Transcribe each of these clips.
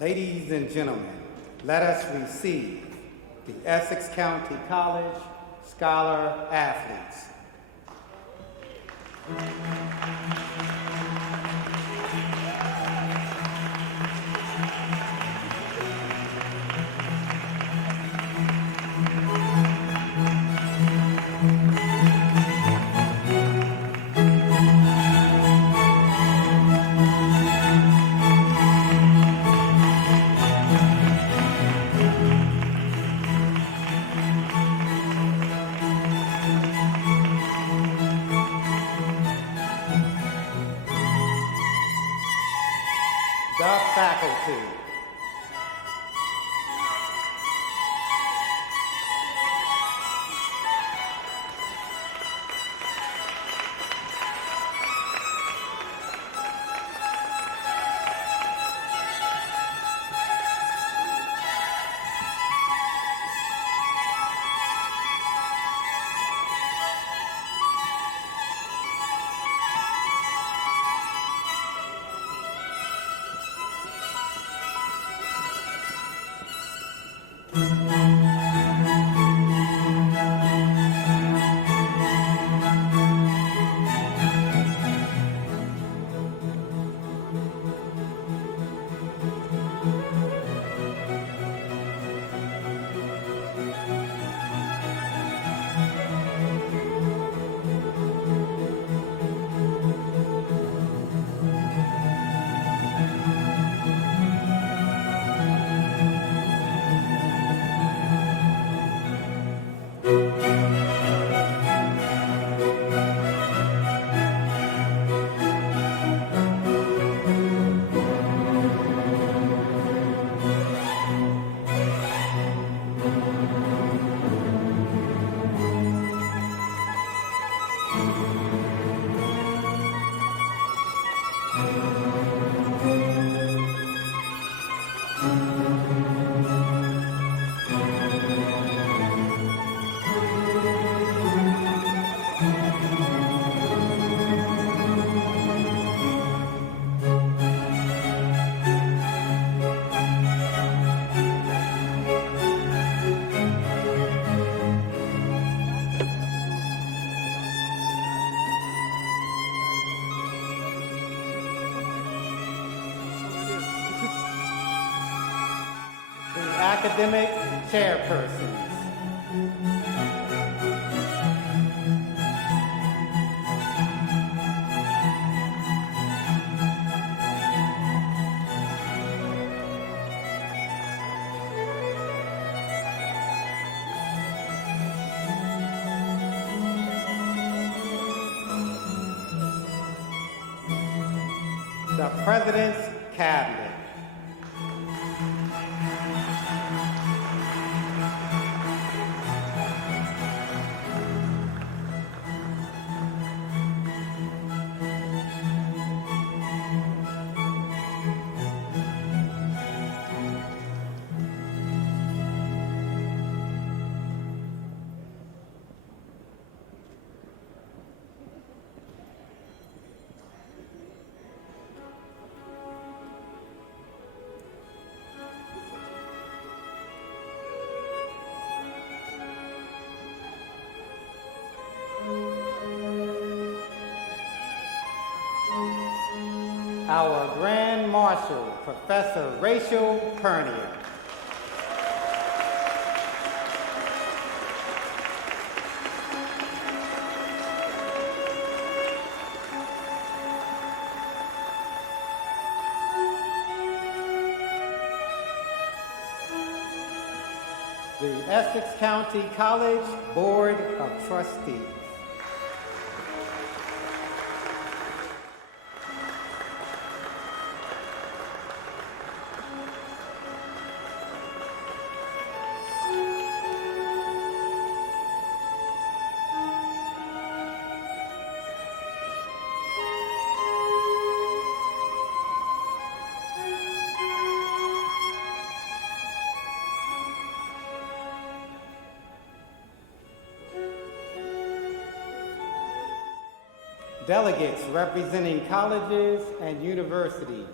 Ladies and gentlemen, let us receive the Essex County College Scholar Athletes. The faculty. Academic chairpersons. The President's Cabinet. Our Grand Marshal, Professor Rachel Pernier. The Essex County College Board of Trustees. delegates representing colleges and universities,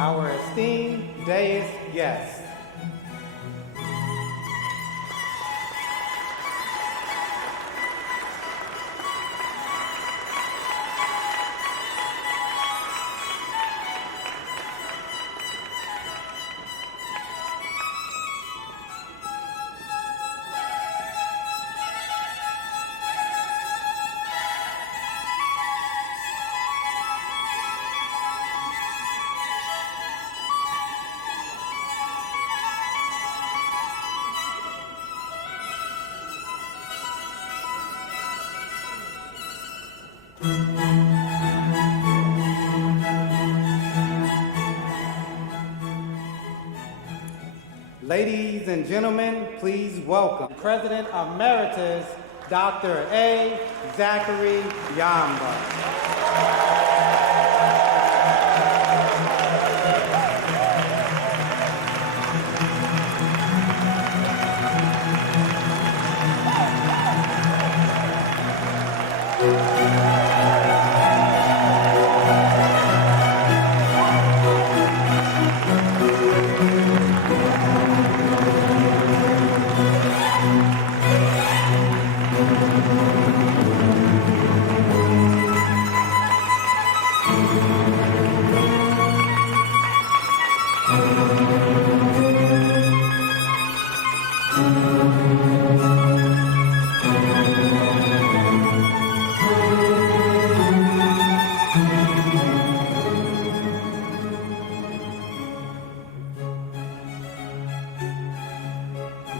our esteemed dais guests, ladies and gentlemen, please welcome President Emeritus Dr. A. Zachary Yamba.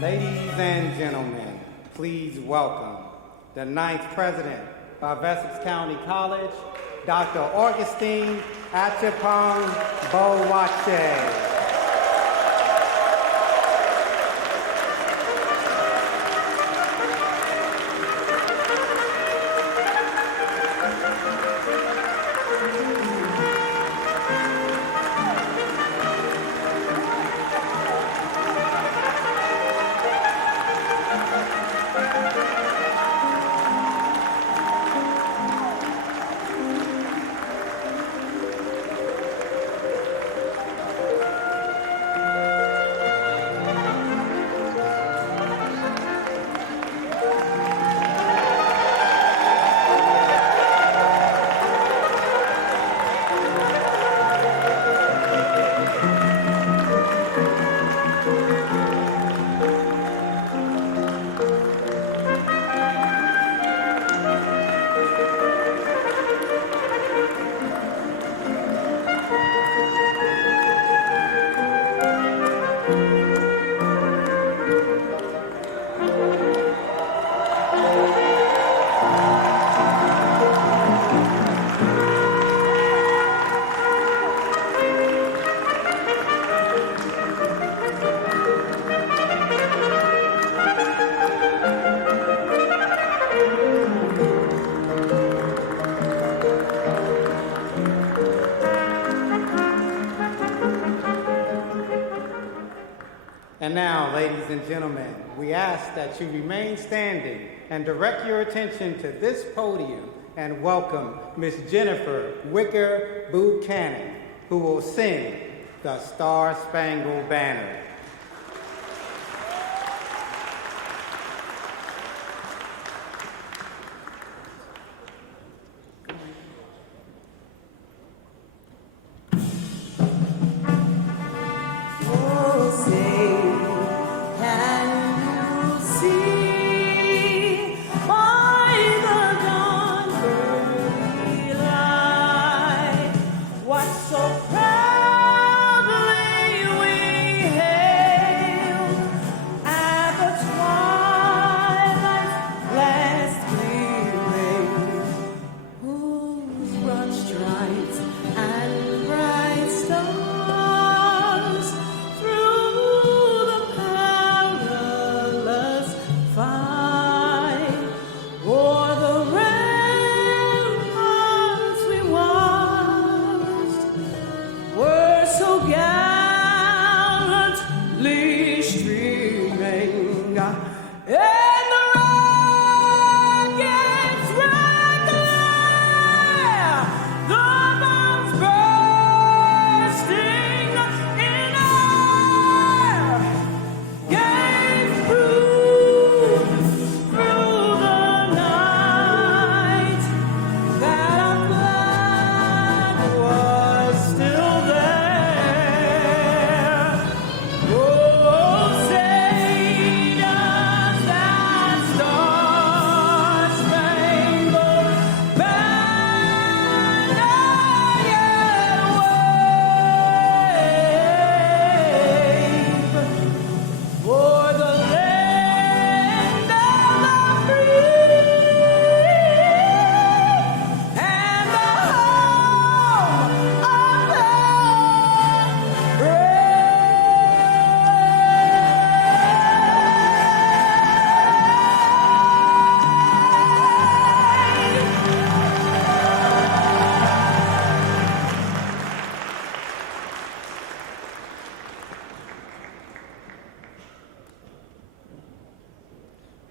Ladies and gentlemen, please welcome the 9th President of Essex County College, Dr. Augustine Achapong Boakye. And now, ladies and gentlemen, we ask that you remain standing and direct your attention to this podium and welcome Miss Jennifer Wicker Buchanan, who will sing the Star-Spangled Banner.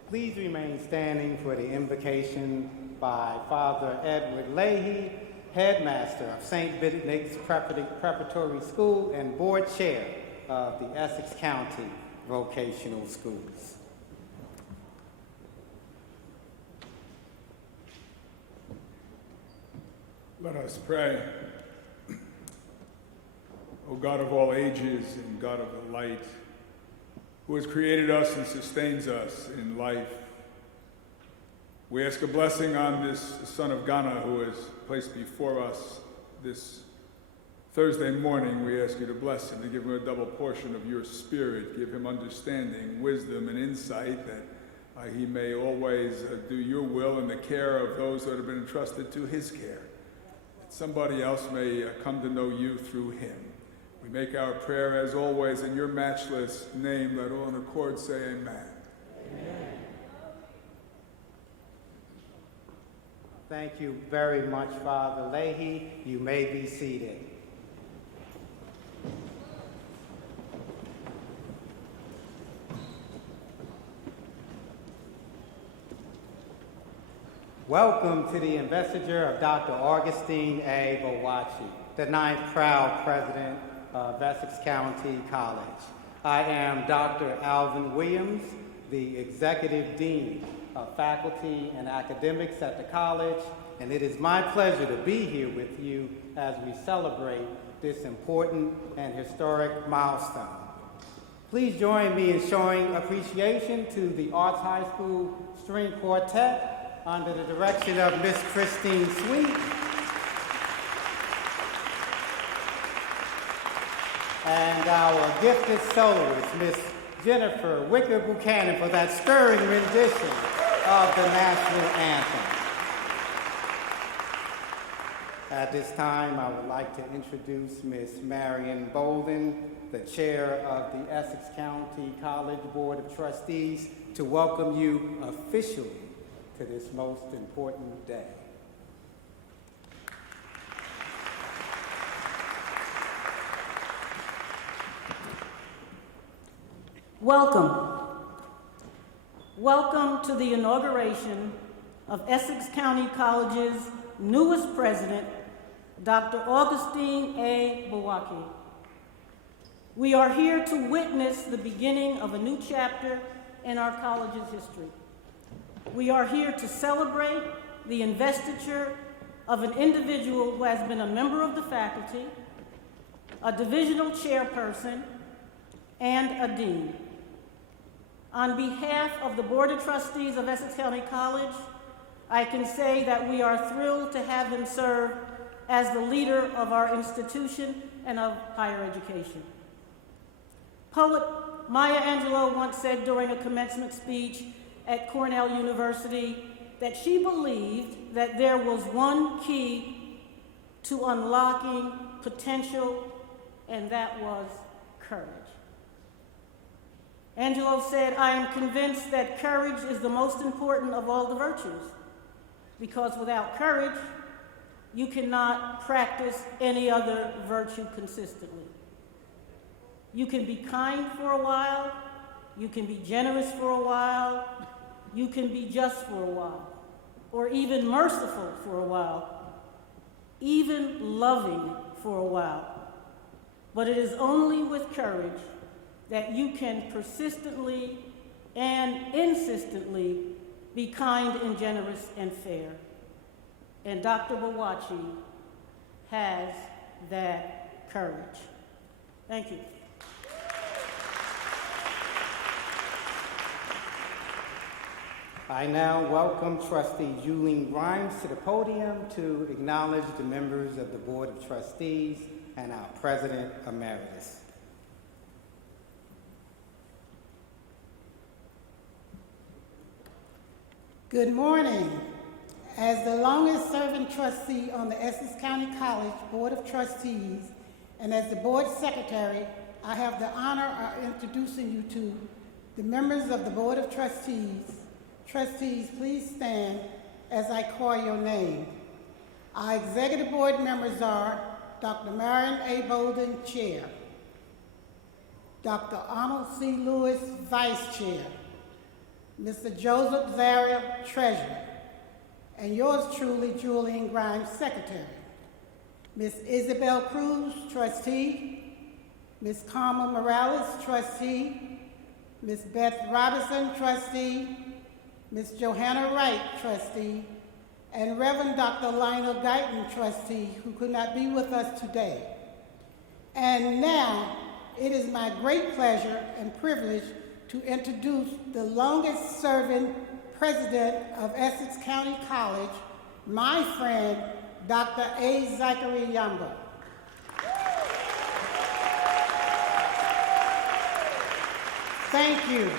Please remain standing for the invocation by Father Edward Leahy, Headmaster of St. Benedict's Preparatory School and Board Chair of the Essex County Vocational Schools. Let us pray. O God of all ages and God of the light, who has created us and sustains us in life, we ask a blessing on this son of Ghana who is placed before us this Thursday morning. We ask you to bless him, to give him a double portion of your spirit, give him understanding, wisdom, and insight, that he may always do your will in the care of those that have been entrusted to his care. That somebody else may come to know you through him. We make our prayer, as always, in your matchless name. Let all in accord say amen. Amen. Thank you very much, Father Leahy. You may be seated. Welcome to the investiture of Dr. Augustine A. Boakye, the 9th proud president of Essex County College. I am Dr. Alvin Williams, the Executive Dean of Faculty and Academics at the college, and it is my pleasure to be here with you as we celebrate this important and historic milestone. Please join me in showing appreciation to the Arts High School String Quartet under the direction of Miss Christine Sweet, and our gifted soloist, Miss Jennifer Wicker Buchanan, for that stirring rendition of the national anthem. At this time, I would like to introduce Miss Marion Bolden, the chair of the Essex County College Board of Trustees, to welcome you officially to this most important day. Welcome. Welcome to the inauguration of Essex County College's newest president, Dr. Augustine A. Boakye. We are here to witness the beginning of a new chapter in our college's history. We are here to celebrate the investiture of an individual who has been a member of the faculty, a divisional chairperson, and a dean. On behalf of the Board of Trustees of Essex County College, I can say that we are thrilled to have him serve as the leader of our institution and of higher education. Poet Maya Angelou once said during a commencement speech at Cornell University that she believed that there was one key to unlocking potential, and that was courage. Angelou said, "I am convinced that courage is the most important of all the virtues, because without courage, you cannot practice any other virtue consistently. You can be kind for a while, you can be generous for a while, you can be just for a while, or even merciful for a while, even loving for a while. But it is only with courage that you can persistently and insistently be kind and generous and fair. And Dr. Boakye has that courage." Thank you. I now welcome Trustee Julie Grimes to the podium to acknowledge the members of the Board of Trustees and our President Emeritus. Good morning. As the longest serving trustee on the Essex County College Board of Trustees and as the board secretary, I have the honor of introducing you to the members of the Board of Trustees. Trustees, please stand as I call your name. Our executive board members are Dr. Marion A. Bolden, Chair, Dr. Arnold C. Lewis, Vice Chair, Mr. Joseph Zaria, Treasurer, and yours truly, Julian Grimes, Secretary. Ms. Isabel Cruz, Trustee, Ms. Karma Morales, Trustee, Ms. Beth Robinson, Trustee, Ms. Johanna Wright, Trustee, and Reverend Dr. Lionel Guyton, Trustee, who could not be with us today. And now, it is my great pleasure and privilege to introduce the longest-serving president of Essex County College, my friend, Dr. A. Zachary Yamba. Thank you.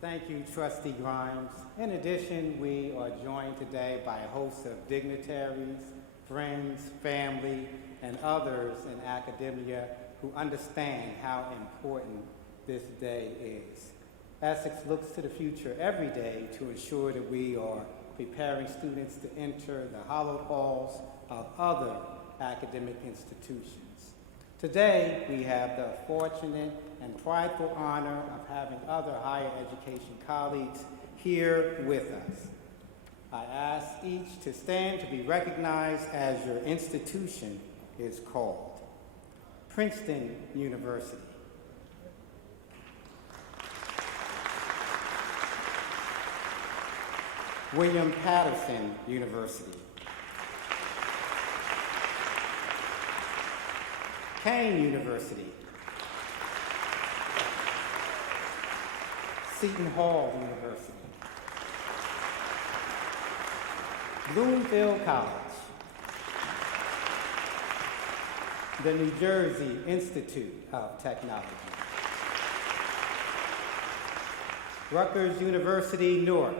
Thank you, Trustee Grimes. In addition, we are joined today by a host of dignitaries, friends, family, and others in academia who understand how important this day is. Essex looks to the future every day to ensure that we are preparing students to enter the hallowed halls of other academic institutions. Today, we have the fortunate and prideful honor of having other higher education colleagues here with us. I ask each to stand to be recognized as your institution is called. Princeton University. William Patterson University. Kane University. Seton Hall University. Bloomfield College. The New Jersey Institute of Technology. Rutgers University, Newark.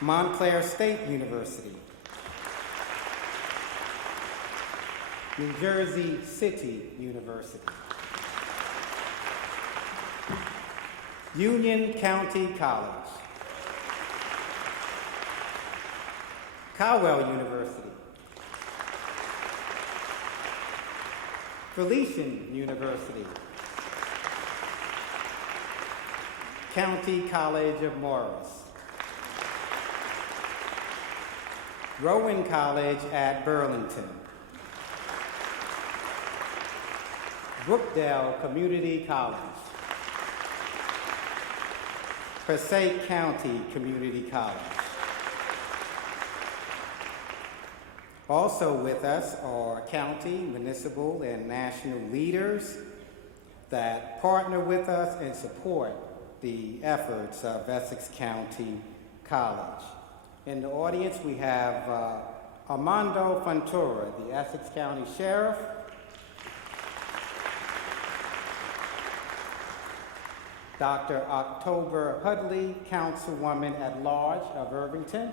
Montclair State University. New Jersey City University. Union County College. Cowell University. Felician University. County College of Morris. Rowan College at Burlington. Brookdale Community College. Passaic County Community College. Also with us are county, municipal, and national leaders that partner with us and support the efforts of Essex County College. In the audience, we have Armando Fontoura, the Essex County Sheriff. Dr. October Hudley, Councilwoman at Large of Irvington.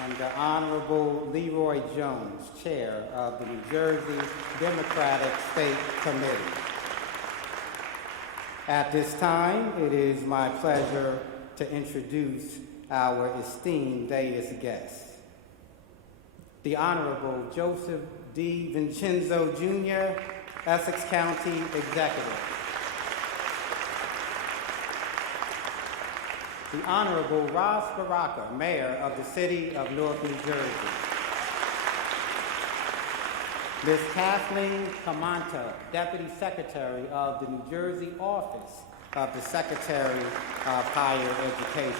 And the Honorable Leroy Jones, Chair of the New Jersey Democratic State Committee. At this time, it is my pleasure to introduce our esteemed dais guests. The Honorable Joseph D. Vincenzo, Jr., Essex County Executive. The Honorable Ross Baraka, Mayor of the City of Newark, New Jersey. Ms. Kathleen Kamanta, Deputy Secretary of the New Jersey Office of the Secretary of Higher Education.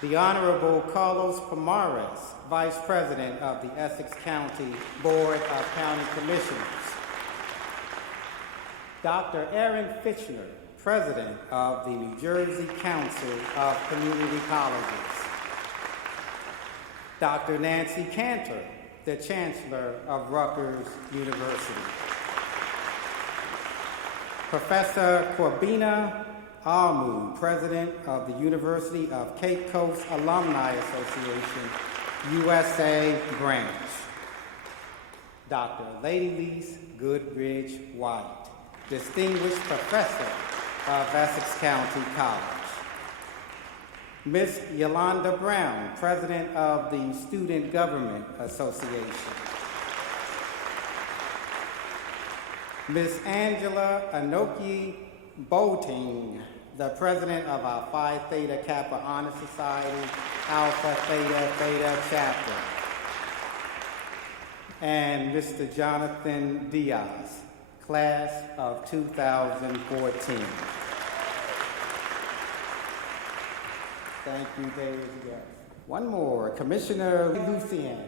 The Honorable Carlos Pomares, Vice President of the Essex County Board of County Commissioners. Dr. Aaron Fitchner, President of the New Jersey Council of Community Colleges. Dr. Nancy Cantor, the Chancellor of Rutgers University. Professor Corbina Almu, President of the University of Cape Coast Alumni Association, USA Branch. Dr. Lady Lise Goodridge White, Distinguished Professor of Essex County College. Ms. Yolanda Brown, President of the Student Government Association. Ms. Angela Anoki Boating, the President of our Phi Theta Kappa Honor Society, Alpha Theta Theta Chapter. And Mr. Jonathan Diaz, Class of 2014. Thank you, David. Yes. One more, Commissioner Lucien.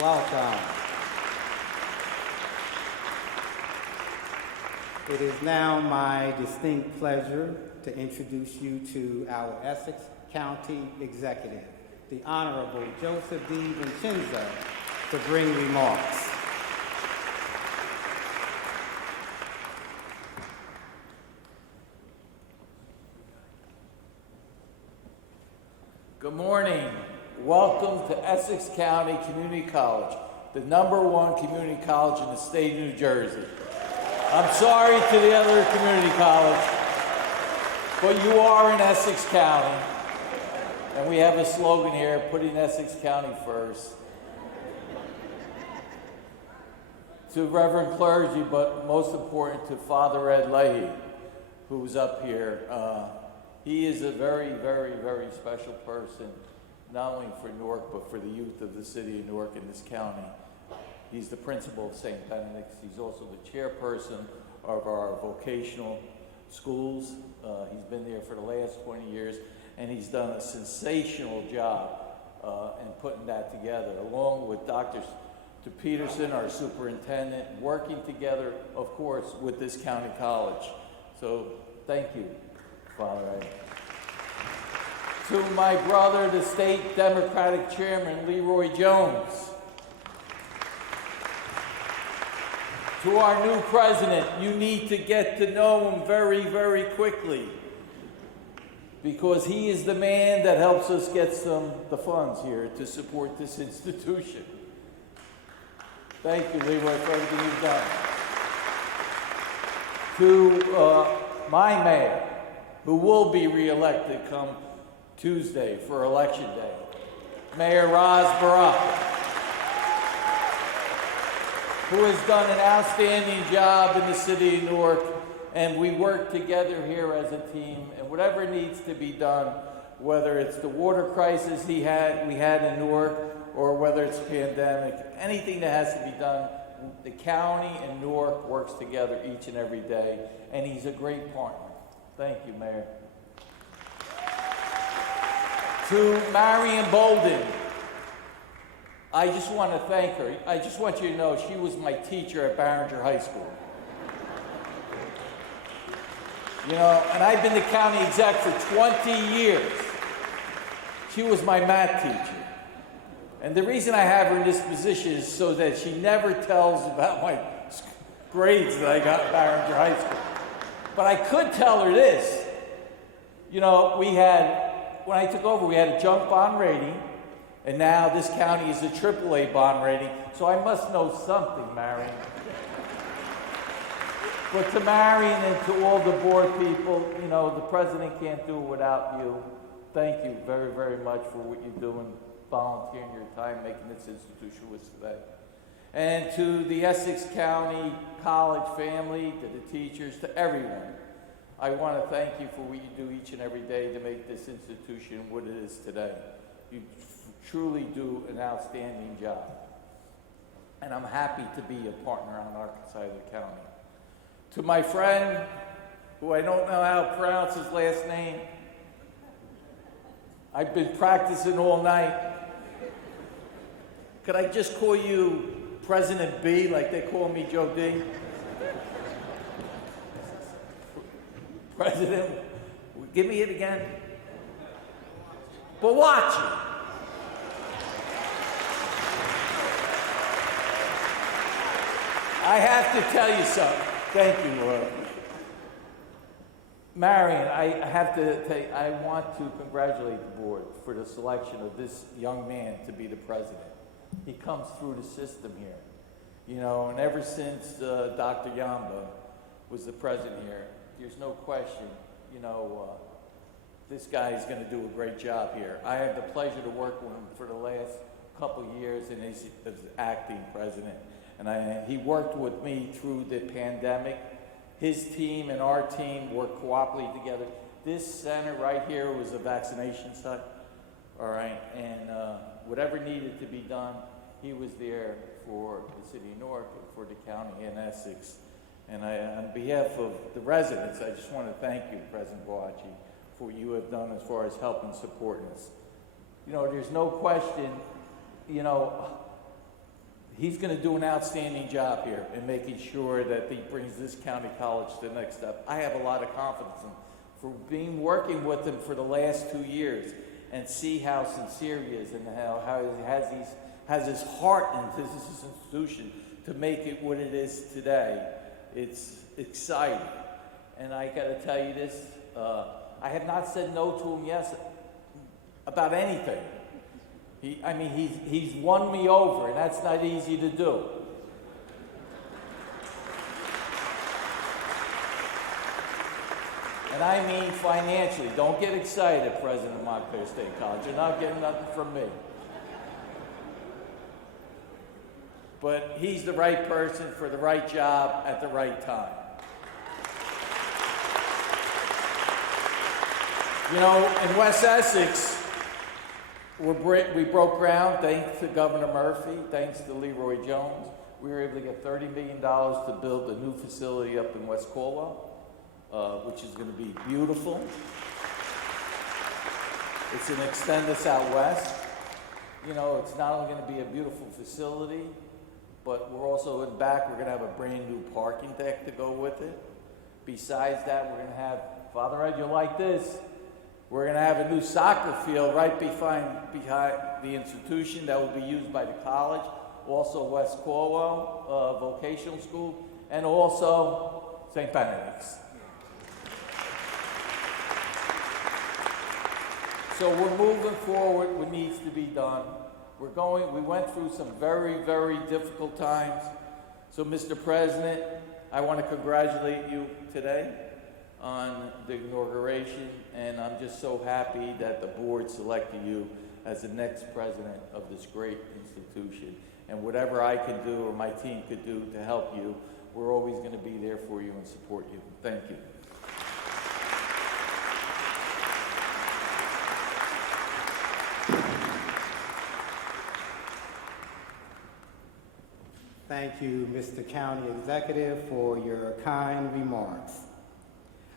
Welcome. It is now my distinct pleasure to introduce you to our Essex County Executive, the Honorable Joseph D. Vincenzo, to bring remarks. Good morning. Welcome to Essex County Community College, the #1 community college in the state of New Jersey. I'm sorry to the other community college, but you are in Essex County, and we have a slogan here, putting Essex County first. To Reverend clergy, but most important to Father Ed Leahy, who's up here. He is a very, very, very special person, not only for Newark, but for the youth of the city of Newark and this county. He's the principal of St. Benedict's. He's also the chairperson of our vocational schools. He's been there for the last 20 years, and he's done a sensational job in putting that together, along with Dr. Peterson, our superintendent, working together, of course, with this county college. So thank you, Father Ed. To my brother, the state Democratic chairman, Leroy Jones. To our new president, you need to get to know him very, very quickly, because he is the man that helps us get the funds here to support this institution. Thank you, Leroy, for everything you've done. To my mayor, who will be reelected come Tuesday for Election Day, Mayor Raz Baraka, who has done an outstanding job in the city of Newark, and we work together here as a team, and whatever needs to be done, whether it's the water crisis we had in Newark, or whether it's pandemic, anything that has to be done, the county and Newark works together each and every day, and he's a great partner. Thank you, Mayor. To Marion Bolden, I just want to thank her. I just want you to know she was my teacher at Barringer High School. You know, and I've been the county exec for 20 years. She was my math teacher. And the reason I have her in this position is so that she never tells about my grades that I got at Barringer High School. But I could tell her this. You know, when I took over, we had a junk bond rating, and now this county is a AAA bond rating, so I must know something, Marion. But to Marion and to all the board people, you know, the president can't do it without you. Thank you very, very much for what you're doing, volunteering your time, making this institution with us today. And to the Essex County College family, to the teachers, to everyone, I want to thank you for what you do each and every day to make this institution what it is today. You truly do an outstanding job. And I'm happy to be a partner on our side of the county. To my friend, who I don't know how to pronounce his last name, I've been practicing all night. Could I just call you President B, like they call me Joe D? President, give me it again. Boakye. I have to tell you something. Thank you, Marion, I have to tell you, I want to congratulate the board for the selection of this young man to be the president. He comes through the system here, you know, and ever since Dr. Yamba was the president here, there's no question, you know, this guy is going to do a great job here. I had the pleasure to work with him for the last couple of years, and he's as acting president. And he worked with me through the pandemic. His team and our team worked cooperatively together. This center right here was a vaccination site, all right? And whatever needed to be done, he was there for the city of Newark, for the county and Essex. And on behalf of the residents, I just want to thank you, President Boakye, for what you have done as far as helping supporting us. You know, there's no question, you know, he's going to do an outstanding job here in making sure that he brings this county college to the next step. I have a lot of confidence in him. For working with him for the last 2 years and see how sincere he is and how he has his heart into this institution to make it what it is today. It's exciting. And I got to tell you this, I have not said no to him yes about anything. He's won me over, and that's not easy to do. And I mean financially. Don't get excited, President of Montclair State College. You're not getting nothing from me. But he's the right person for the right job at the right time. You know, in West Essex, we broke ground thanks to Governor Murphy, thanks to Leroy Jones. We were able to get $30 million to build a new facility up in West Cornwall, which is going to be beautiful. It's an Extendus out west. You know, it's not only going to be a beautiful facility, but we're also in back, we're going to have a brand new parking deck to go with it. Besides that, we're going to have, Father Ed, you'll like this. We're going to have a new soccer field right behind the institution that will be used by the college, also West Cornwall Vocational School, and also St. Benedict's. So we're moving forward what needs to be done. We went through some very, very difficult times. So Mr. President, I want to congratulate you today on the inauguration, and I'm just so happy that the board selected you as the next president of this great institution. And whatever I can do or my team could do to help you, we're always going to be there for you and support you. Thank you. Thank you, Mr. County Executive, for your kind remarks.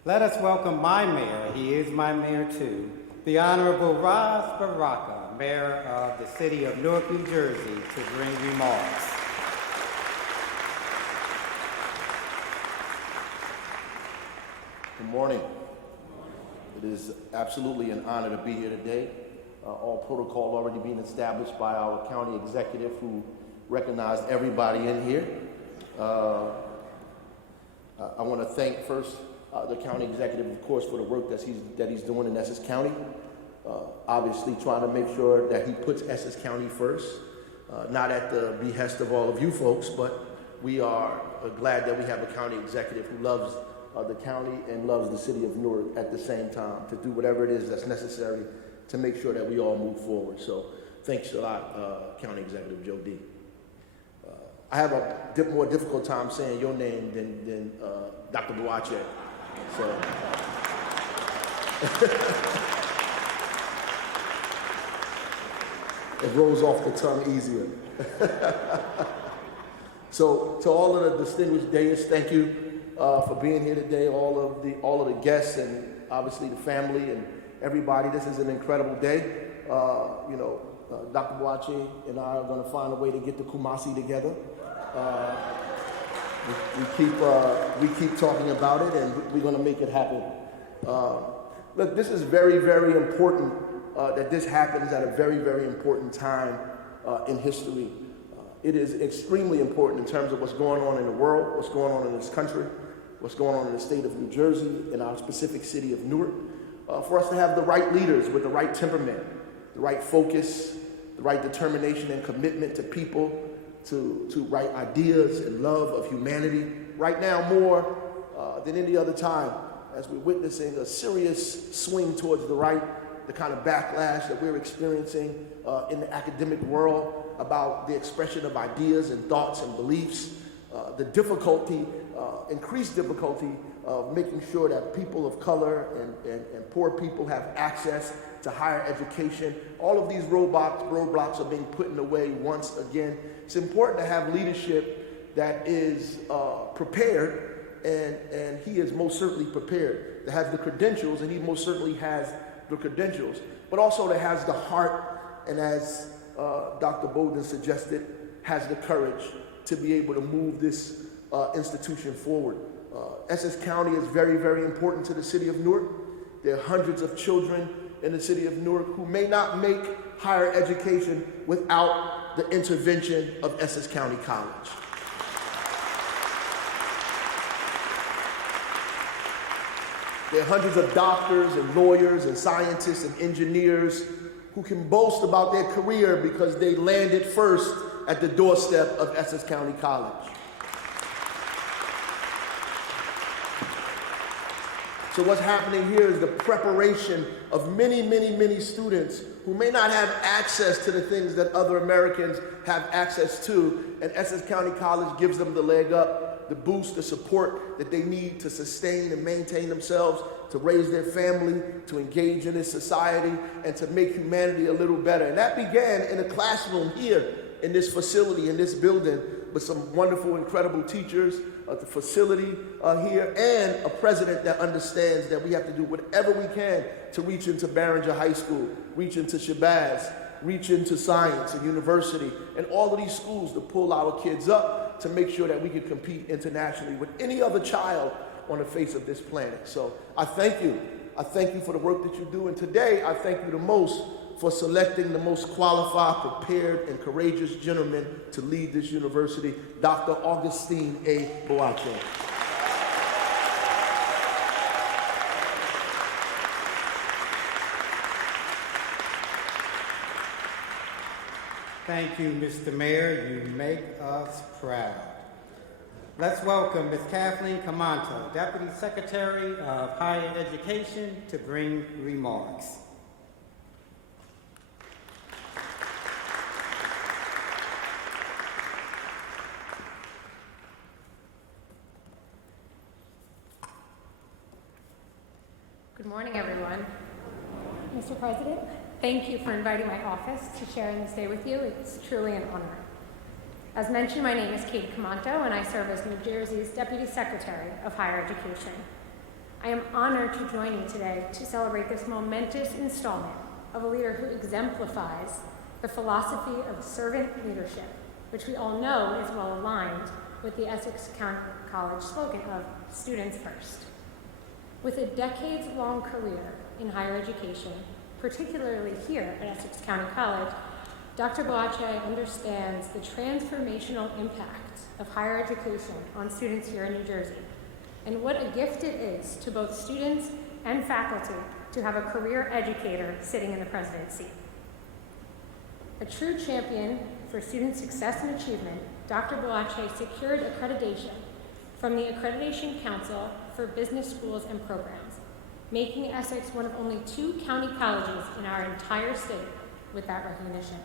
Let us welcome my mayor, he is my mayor too, the Honorable Ras Baraka, Mayor of the City of Newark, New Jersey, to bring remarks. Good morning. It is absolutely an honor to be here today. All protocol already being established by our county executive who recognized everybody in here. I want to thank first the county executive, of course, for the work that he's doing in Essex County. Obviously trying to make sure that he puts Essex County first, not at the behest of all of you folks, but we are glad that we have a county executive who loves the county and loves the city of Newark at the same time to do whatever it is that's necessary to make sure that we all move forward. So thanks a lot, County Executive Joe D. I have a more difficult time saying your name than Dr. Boakye. So. It rolls off the tongue easier. So to all of the distinguished dais, thank you for being here today. All of the guests and obviously the family and everybody. This is an incredible day. Dr. Boakye and I are going to find a way to get to Kumasi together. We keep talking about it, and we're going to make it happen. Look, this is very, very important that this happens at a very, very important time in history. It is extremely important in terms of what's going on in the world, what's going on in this country, what's going on in the state of New Jersey, in our specific city of Newark, for us to have the right leaders with the right temperament, the right focus, the right determination and commitment to people, to right ideas and love of humanity. Right now, more than any other time, as we're witnessing a serious swing towards the right, the kind of backlash that we're experiencing in the academic world about the expression of ideas and thoughts and beliefs, the difficulty, increased difficulty of making sure that people of color and poor people have access to higher education. All of these roadblocks are being put in the way once again. It's important to have leadership that is prepared, and he is most certainly prepared, that has the credentials, and he most certainly has the credentials, but also that has the heart, and as Dr. Bowden suggested, has the courage to be able to move this institution forward. Essex County is very, very important to the city of Newark. There are hundreds of children in the city of Newark who may not make higher education without the intervention of Essex County College. There are hundreds of doctors and lawyers and scientists and engineers who can boast about their career because they landed first at the doorstep of Essex County College. So what's happening here is the preparation of many, many, many students who may not have access to the things that other Americans have access to, and Essex County College gives them the leg up, the boost, the support that they need to sustain and maintain themselves, to raise their family, to engage in this society, and to make humanity a little better. And that began in a classroom here in this facility, in this building, with some wonderful, incredible teachers, the facility here, and a president that understands that we have to do whatever we can to reach into Barringer High School, reach into Shabazz, reach into science and university, and all of these schools to pull our kids up to make sure that we can compete internationally with any other child on the face of this planet. So I thank you. I thank you for the work that you do. And today, I thank you the most for selecting the most qualified, prepared, and courageous gentleman to lead this university, Dr. Augustine A. Boakye. Thank you, Mr. Mayor. You make us proud. Let's welcome Ms. Kathleen Camanto, Deputy Secretary of Higher Education, to bring remarks. Good morning, everyone. Mr. President, Thank you for inviting my office to share in this day with you. It's truly an honor. As mentioned, my name is Katie Camanto, and I serve as New Jersey's Deputy Secretary of Higher Education. I am honored to join you today to celebrate this momentous installment of a leader who exemplifies the philosophy of servant leadership, which we all know is well aligned with the Essex County College slogan of students first. With a decades-long career in higher education, particularly here at Essex County College, Dr. Boakye understands the transformational impact of higher education on students here in New Jersey, and what a gift it is to both students and faculty to have a career educator sitting in the president's seat. A true champion for student success and achievement, Dr. Boakye secured accreditation from the Accreditation Council for Business Schools and Programs, making Essex one of only 2 county colleges in our entire state with that recognition.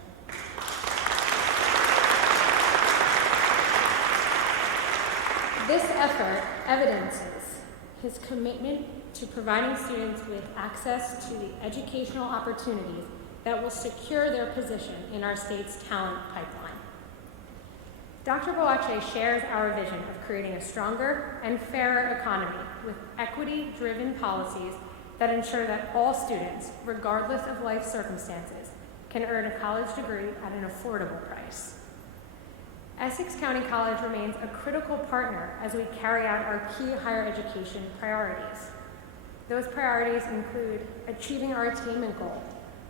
This effort evidences his commitment to providing students with access to the educational opportunities that will secure their position in our state's talent pipeline. Dr. Boakye shares our vision of creating a stronger and fairer economy with equity-driven policies that ensure that all students, regardless of life circumstances, can earn a college degree at an affordable price. Essex County College remains a critical partner as we carry out our key higher education priorities. Those priorities include achieving our attainment goal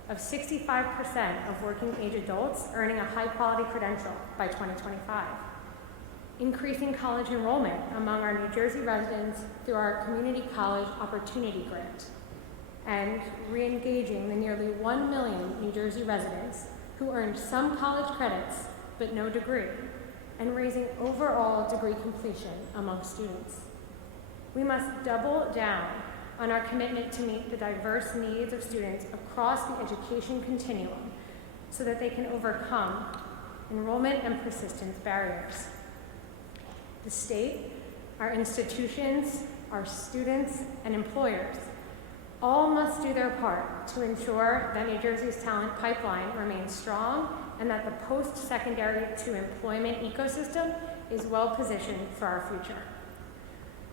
of 65% of working age adults earning a high-quality credential by 2025, increasing college enrollment among our New Jersey residents through our Community College Opportunity Grant, and re-engaging the nearly 1 million New Jersey residents who earned some college credits but no degree, and raising overall degree completion among students. We must double down on our commitment to meet the diverse needs of students across the education continuum so that they can overcome enrollment and persistence barriers. The state, our institutions, our students, and employers all must do their part to ensure that New Jersey's talent pipeline remains strong and that the post-secondary to employment ecosystem is well positioned for our future.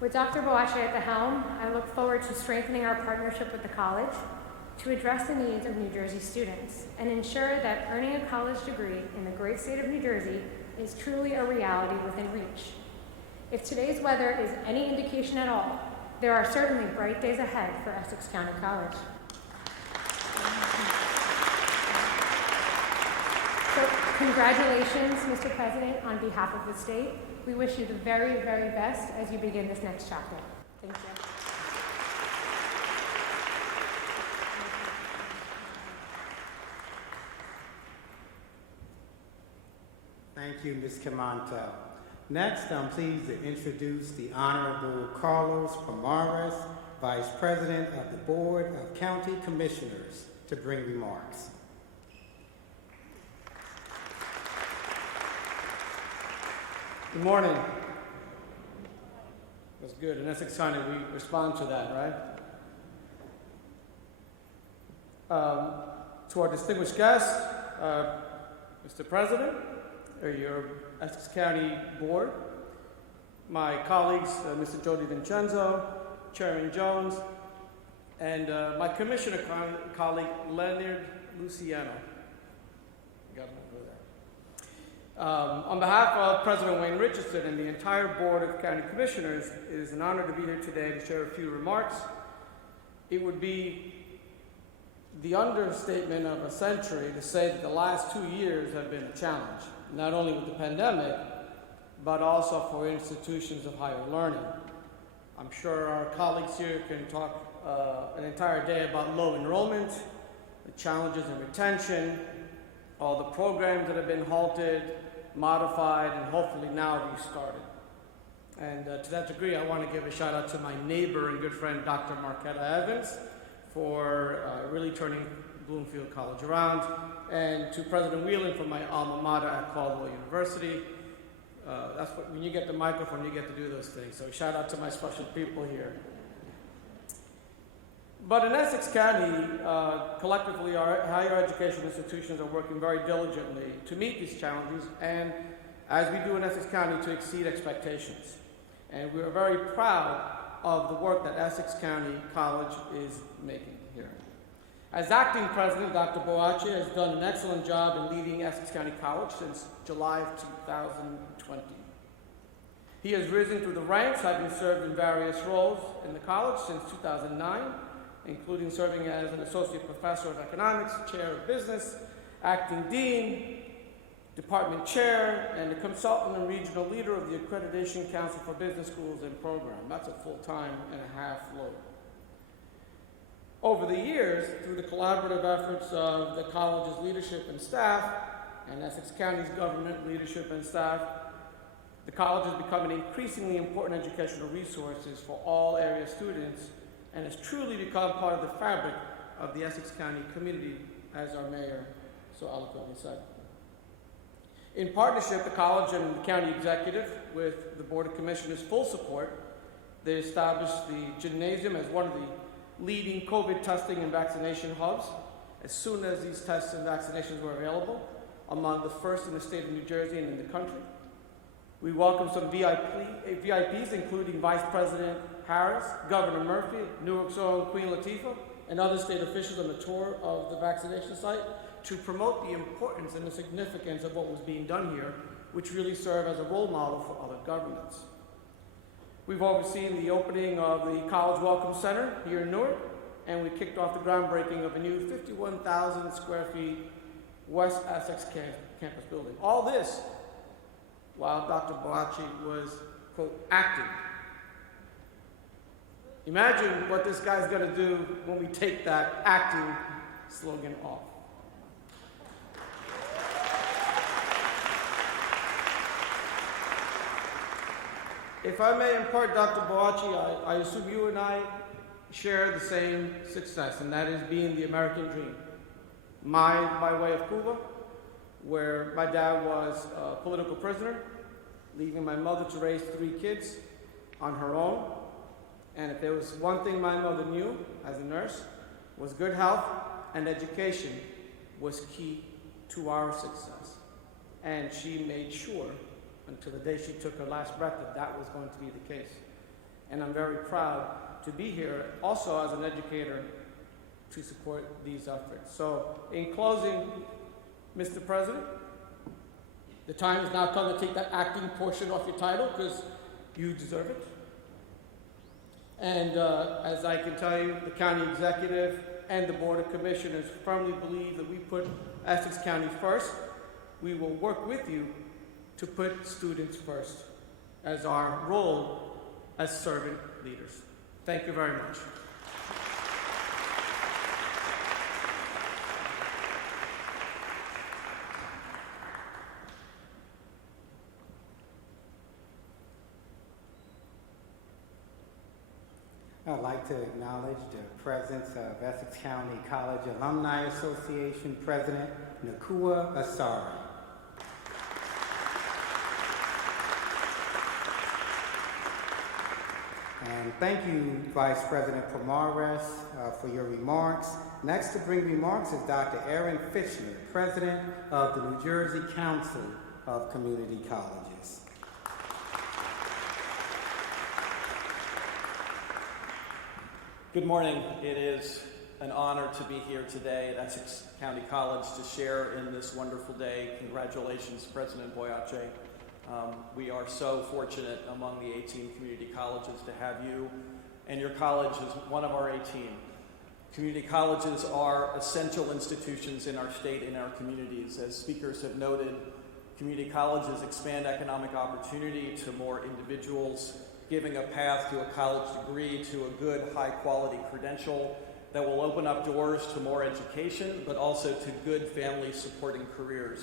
With Dr. Boakye at the helm, I look forward to strengthening our partnership with the college to address the needs of New Jersey students and ensure that earning a college degree in the great state of New Jersey is truly a reality within reach. If today's weather is any indication at all, there are certainly bright days ahead for Essex County College. So, congratulations, Mr. President, on behalf of the state. We wish you the very, very best as you begin this next chapter. Thank you. Thank you, Ms. Camanto. Next, I'm pleased to introduce the Honorable Carlos Pomares, Vice President of the Board of County Commissioners, to bring remarks. Good morning. That's good. In Essex County, we respond to that, right? To our distinguished guests, Mr. President, or your Essex County Board, my colleagues, Mr. Jody Vincenzo, Chairman Jones, and my commissioner colleague, Leonard Luciano. Got him over there. On behalf of President Wayne Richardson and the entire Board of County Commissioners, it is an honor to be here today to share a few remarks. It would be the understatement of a century to say that the last 2 years have been a challenge, not only with the pandemic, but also for institutions of higher learning. I'm sure our colleagues here can talk an entire day about low enrollment, the challenges in retention, all the programs that have been halted, modified, and hopefully now restarted. And to that degree, I want to give a shout out to my neighbor and good friend, Dr. Marquetta Evans, for really turning Bloomfield College around, and to President Whelan for my alma mater at Caldwell University. That's what, when you get the microphone, you get to do those things. So shout out to my special people here. But in Essex County, collectively, our higher education institutions are working very diligently to meet these challenges, and as we do in Essex County, to exceed expectations. And we are very proud of the work that Essex County College is making here. As acting president, Dr. Boakye has done an excellent job in leading Essex County College since July of 2020. He has risen through the ranks, having served in various roles in the college since 2009, including serving as an associate professor of economics, chair of business, acting dean, department chair, and a consultant and regional leader of the Accreditation Council for Business Schools and Program. That's a full-time and a half load. Over the years, through the collaborative efforts of the college's leadership and staff, and Essex County's government leadership and staff, the college has become an increasingly important educational resource for all area students, and has truly become part of the fabric of the Essex County community, as our mayor so eloquently said. In partnership, the college and the county executive, with the Board of Commissioners' full support, they established the gymnasium as one of the leading COVID testing and vaccination hubs as soon as these tests and vaccinations were available, among the first in the state of New Jersey and in the country. We welcome some VIPs, including Vice President Harris, Governor Murphy, Newark's own Queen Latifah, and other state officials on the tour of the vaccination site to promote the importance and the significance of what was being done here, which really serve as a role model for other governments. We've overseen the opening of the College Welcome Center here in Newark, and we kicked off the groundbreaking of a new 51,000 square feet West Essex campus building. All this while Dr. Boakye was, quote, acting. Imagine what this guy's gonna do when we take that acting slogan off. If I may impart, Dr. Boakye, I assume you and I share the same success, and that is being the American dream. Mine by way of Cuba, where my dad was a political prisoner, leaving my mother to raise 3 kids on her own. And if there was one thing my mother knew as a nurse, was good health and education was key to our success. And she made sure, until the day she took her last breath, that that was going to be the case. And I'm very proud to be here also as an educator to support these efforts. So in closing, Mr. President, the time has now come to take that acting portion off your title because you deserve it. And as I can tell you, the county executive and the Board of Commissioners firmly believe that we put Essex County first. We will work with you to put students first as our role as servant leaders. Thank you very much. I'd like to acknowledge the presence of Essex County College Alumni Association President Nakua Asari. And thank you, Vice President Pomares, for your remarks. Next to bring remarks is Dr. Aaron Fitchner, President of the New Jersey Council of Community Colleges. Good morning. It is an honor to be here today at Essex County College to share in this wonderful day. Congratulations, President Boakye. We are so fortunate among the 18 community colleges to have you, and your college is one of our 18. Community colleges are essential institutions in our state and our communities. As speakers have noted, community colleges expand economic opportunity to more individuals, giving a path to a college degree, to a good, high-quality credential that will open up doors to more education, but also to good family-supporting careers.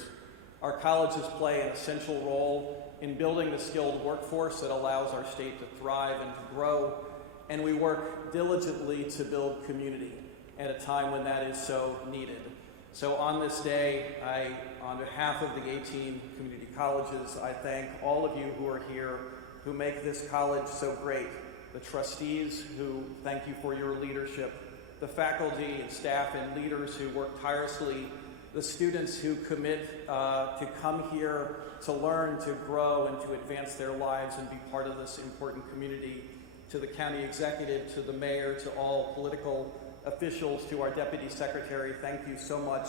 Our colleges play an essential role in building the skilled workforce that allows our state to thrive and to grow, and we work diligently to build community at a time when that is so needed. So on this day, on behalf of the 18 community colleges, I thank all of you who are here who make this college so great, the trustees who thank you for your leadership, the faculty and staff and leaders who work tirelessly, the students who commit to come here to learn, to grow, and to advance their lives and be part of this important community, to the county executive, to the mayor, to all political officials, to our deputy secretary, thank you so much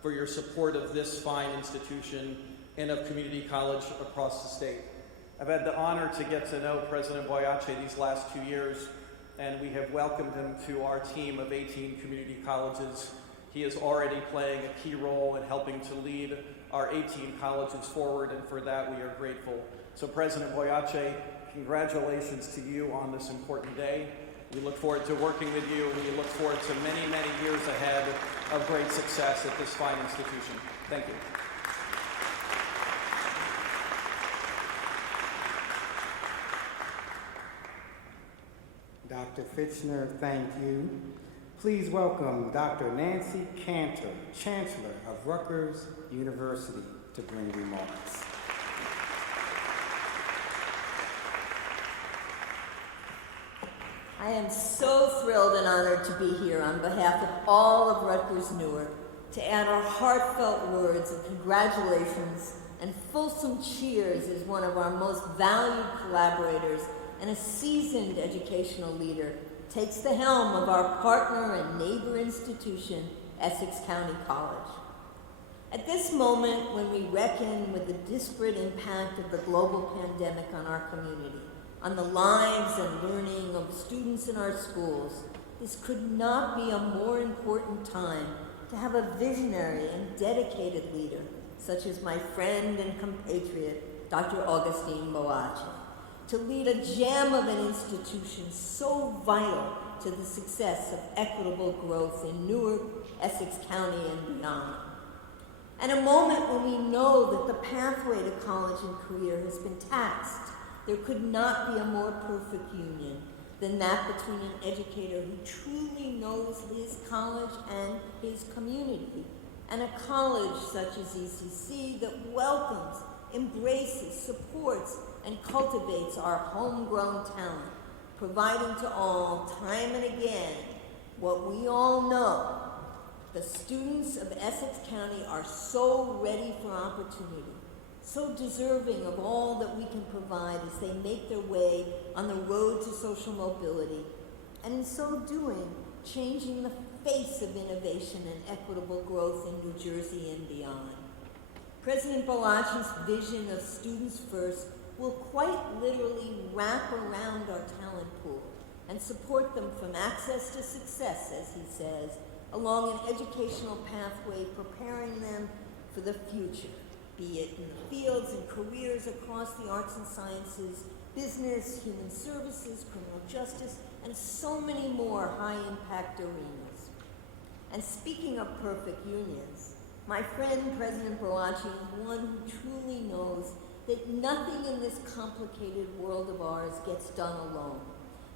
for your support of this fine institution and of community college across the state. I've had the honor to get to know President Boakye these last 2 years, and we have welcomed him to our team of 18 community colleges. He is already playing a key role in helping to lead our 18 colleges forward, and for that we are grateful. So President Boakye, congratulations to you on this important day. We look forward to working with you, and we look forward to many, many years ahead of great success at this fine institution. Thank you. Dr. Fitchner, thank you. Please welcome Dr. Nancy Cantor, Chancellor of Rutgers University, to bring remarks. I am so thrilled and honored to be here on behalf of all of Rutgers Newark to add our heartfelt words of congratulations and fulsome cheers as one of our most valued collaborators and a seasoned educational leader takes the helm of our partner and neighbor institution, Essex County College. At this moment, when we reckon with the disparate impact of the global pandemic on our community, on the lives and learning of students in our schools, this could not be a more important time to have a visionary and dedicated leader, such as my friend and compatriot, Dr. Augustine Boakye, to lead a gem of an institution so vital to the success of equitable growth in Newark, Essex County, and beyond. At a moment when we know that the pathway to college and career has been taxed, there could not be a more perfect union than that between an educator who truly knows his college and his community, and a college such as ECC that welcomes, embraces, supports, and cultivates our homegrown talent, providing to all, time and again, what we all know. The students of Essex County are so ready for opportunity, so deserving of all that we can provide as they make their way on the road to social mobility, and in so doing, changing the face of innovation and equitable growth in New Jersey and beyond. President Boakye's vision of Students First will quite literally wrap around our talent pool and support them from access to success, as he says, along an educational pathway preparing them for the future, be it in the fields and careers across the arts and sciences, business, human services, criminal justice, and so many more high-impact arenas. And speaking of perfect unions, my friend President Boakye is one who truly knows that nothing in this complicated world of ours gets done alone,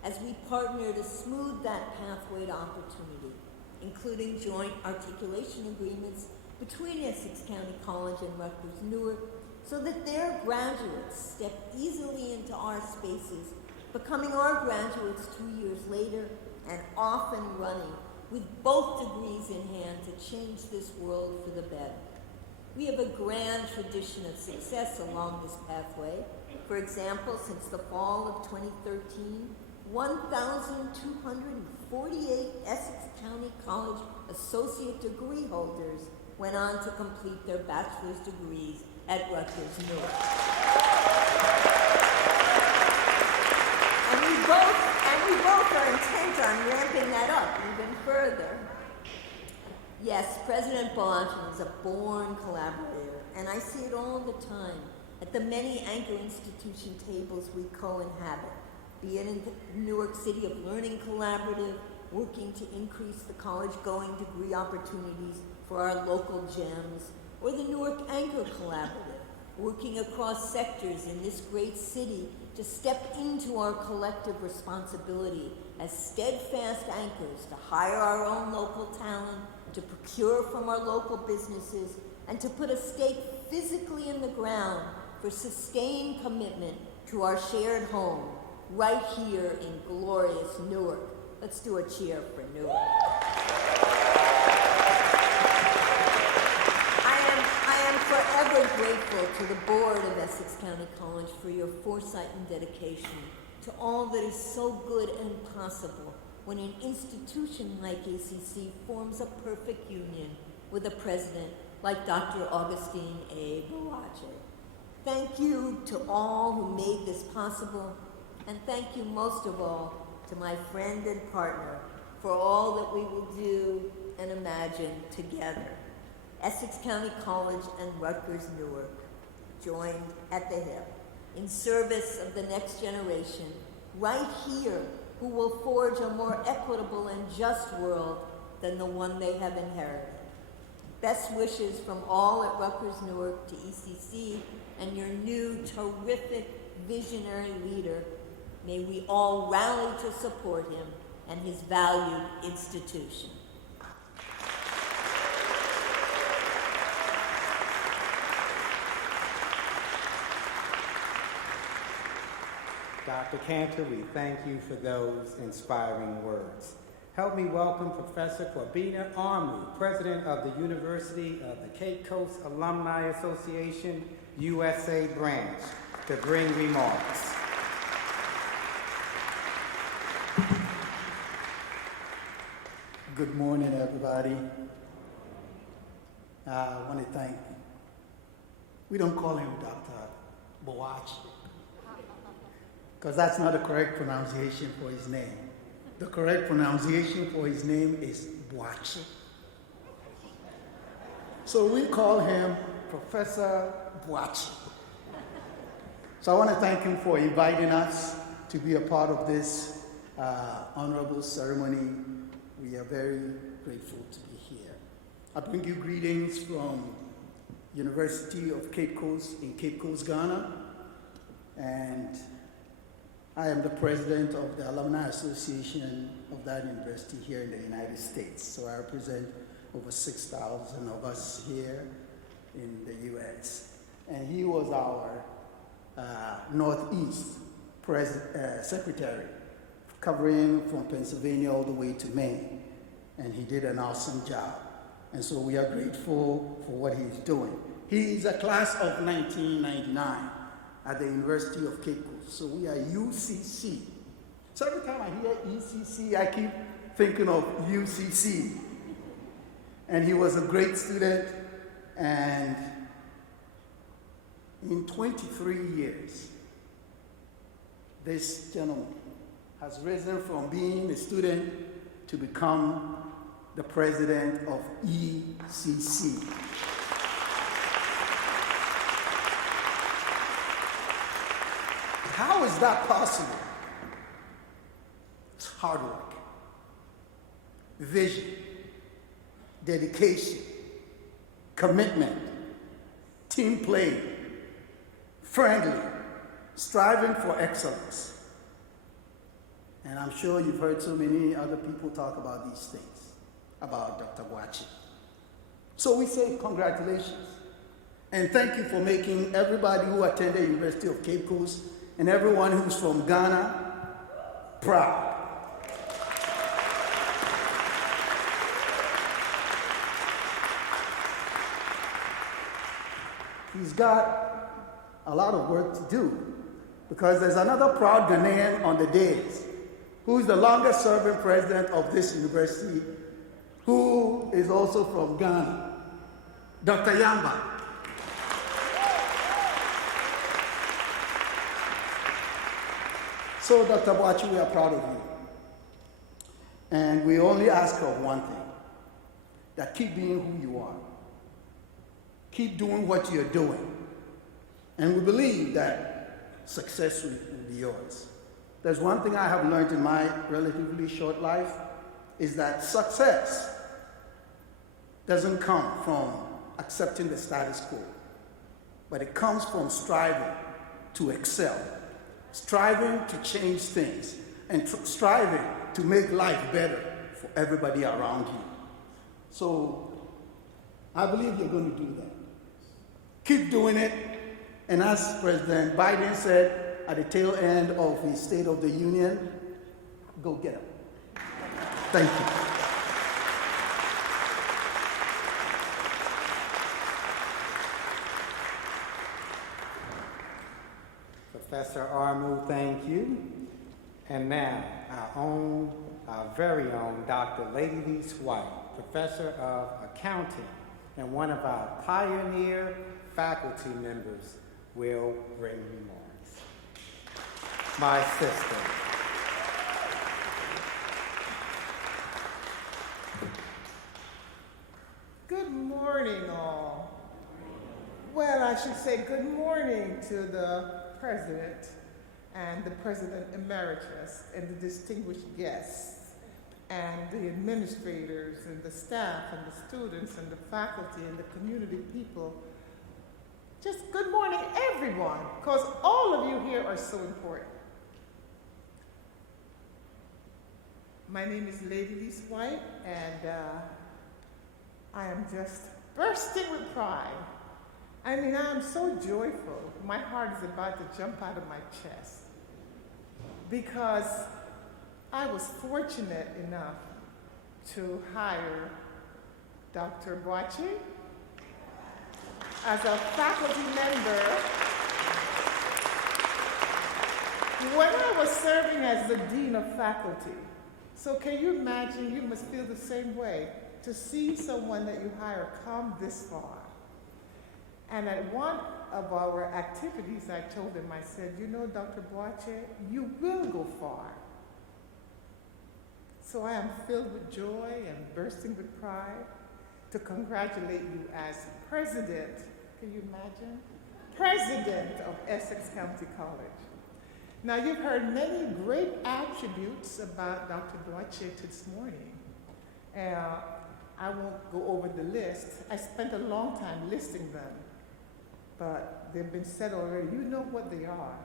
as we partner to smooth that pathway to opportunity, including joint articulation agreements between Essex County College and Rutgers Newark, so that their graduates step easily into our spaces, becoming our graduates 2 years later and off and running with both degrees in hand to change this world for the better. We have a grand tradition of success along this pathway. For example, since the fall of 2013, 1,248 Essex County College associate degree holders went on to complete their bachelor's degrees at Rutgers Newark. And we both are intent on ramping that up even further. Yes, President Boakye is a born collaborator, and I see it all the time at the many anchor institution tables we co-inhabit, be it in the Newark City of Learning Collaborative, working to increase the college-going degree opportunities for our local gems, or the Newark Anchor Collaborative, working across sectors in this great city to step into our collective responsibility as steadfast anchors to hire our own local talent, to procure from our local businesses, and to put a stake physically in the ground for sustained commitment to our shared home, right here in glorious Newark. Let's do a cheer for Newark. I am forever grateful to the board of Essex County College for your foresight and dedication to all that is so good and possible when an institution like ACC forms a perfect union with a president like Dr. Augustine A. Boakye. Thank you to all who made this possible, and thank you most of all to my friend and partner for all that we will do and imagine together. Essex County College and Rutgers Newark, joined at the hip, in service of the next generation, right here, who will forge a more equitable and just world than the one they have inherited. Best wishes from all at Rutgers Newark to ECC and your new terrific visionary leader. May we all rally to support him and his valued institution. Dr. Cantor, we thank you for those inspiring words. Help me welcome Professor Kwabena Armu, President of the University of the Cape Coast Alumni Association, USA Branch, to bring remarks. Good morning, everybody. I want to thank, we don't call him Dr. Boakye, because that's not the correct pronunciation for his name. The correct pronunciation for his name is Boakye. So we call him Professor Boakye. So I want to thank him for inviting us to be a part of this honorable ceremony. We are very grateful to be here. I bring you greetings from University of Cape Coast in Cape Coast, Ghana, and I am the president of the Alumni Association of that university here in the United States. So I represent over 6,000 of us here in the US. And he was our Northeast secretary, covering from Pennsylvania all the way to Maine. And he did an awesome job. And so we are grateful for what he's doing. He's a class of 1999 at the University of Cape Coast. So we are UCC. So every time I hear ECC, I keep thinking of UCC. And he was a great student. And in 23 years, this gentleman has risen from being a student to become the president of ECC. How is that possible? It's hard work, vision, dedication, commitment, team play, friendly, striving for excellence. And I'm sure you've heard so many other people talk about these things, about Dr. Boakye. So we say congratulations. And thank you for making everybody who attended the University of Cape Coast and everyone who's from Ghana proud. He's got a lot of work to do because there's another proud Ghanaian on the dais who's the longest serving president of this university, who is also from Ghana, Dr. Yamba. So, Dr. Boakye, we are proud of you. And we only ask of one thing, that keep being who you are. Keep doing what you're doing. And we believe that success will be yours. There's one thing I have learned in my relatively short life, is that success doesn't come from accepting the status quo, but it comes from striving to excel, striving to change things, and striving to make life better for everybody around you. So I believe you're going to do that. Keep doing it. And as President Biden said at the tail end of his State of the Union, go get them. Thank you. Professor Armu, thank you. And now, our very own Dr. Lady Lee White, Professor of Accounting and one of our pioneer faculty members, will bring remarks. My sister. Good morning, all. Well, I should say good morning to the President and the President Emeritus and the distinguished guests and the administrators and the staff and the students and the faculty and the community people. Just good morning, everyone, because all of you here are so important. My name is Lady Lee White, and I am just bursting with pride. I mean, I am so joyful. My heart is about to jump out of my chest because I was fortunate enough to hire Dr. Boakye as a faculty member when I was serving as the Dean of Faculty. So can you imagine, you must feel the same way, to see someone that you hire come this far. And at one of our activities, I told him, I said, you know, Dr. Boakye, you will go far. So I am filled with joy and bursting with pride to congratulate you as president, can you imagine? President of Essex County College. Now, you've heard many great attributes about Dr. Boakye this morning. I won't go over the list. I spent a long time listing them, but they've been said already. You know what they are.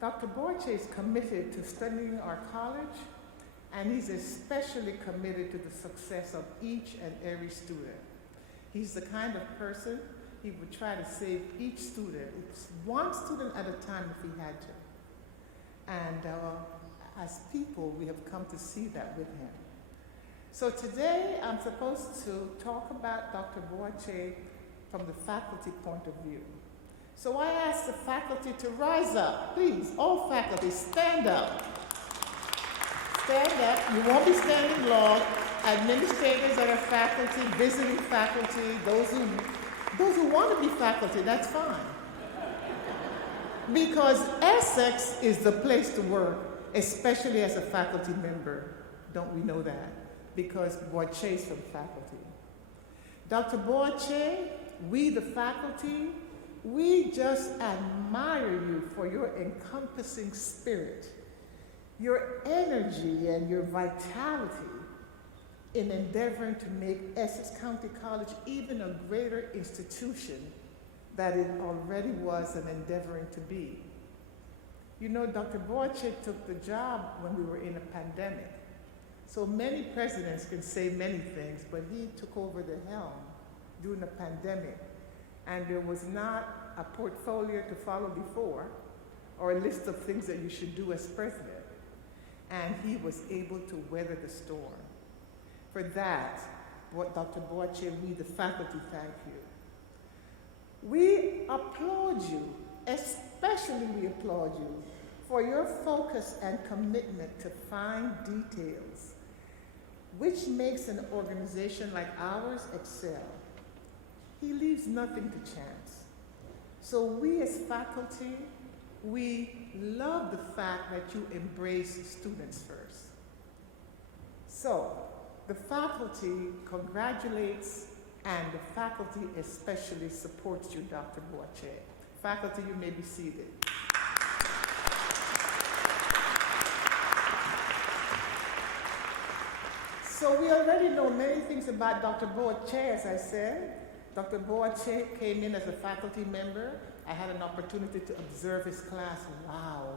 Dr. Boakye is committed to studying our college, and he's especially committed to the success of each and every student. He's the kind of person he would try to save each student. It's one student at a time if he had to. And as people, we have come to see that with him. So today, I'm supposed to talk about Dr. Boakye from the faculty point of view. So I ask the faculty to rise up. Please, all faculty, stand up. Stand up. You won't be standing long. Administrators that are faculty, visiting faculty, those who want to be faculty, that's fine. Because Essex is the place to work, especially as a faculty member. Don't we know that? Because Boakye is from faculty. Dr. Boakye, we the faculty, we just admire you for your encompassing spirit, your energy and your vitality in endeavoring to make Essex County College even a greater institution that it already was and endeavoring to be. You know, Dr. Boakye took the job when we were in a pandemic. So many presidents can say many things, but he took over the helm during a pandemic. And there was not a portfolio to follow before or a list of things that you should do as president. And he was able to weather the storm. For that, what Dr. Boakye, we the faculty thank you. We applaud you, especially we applaud you for your focus and commitment to fine details, which makes an organization like ours excel. He leaves nothing to chance. So we as faculty, we love the fact that you embrace students first. So the faculty congratulates and the faculty especially supports you, Dr. Boakye. Faculty, you may be seated. So we already know many things about Dr. Boakye, as I said. Dr. Boakye came in as a faculty member. I had an opportunity to observe his class. Wow.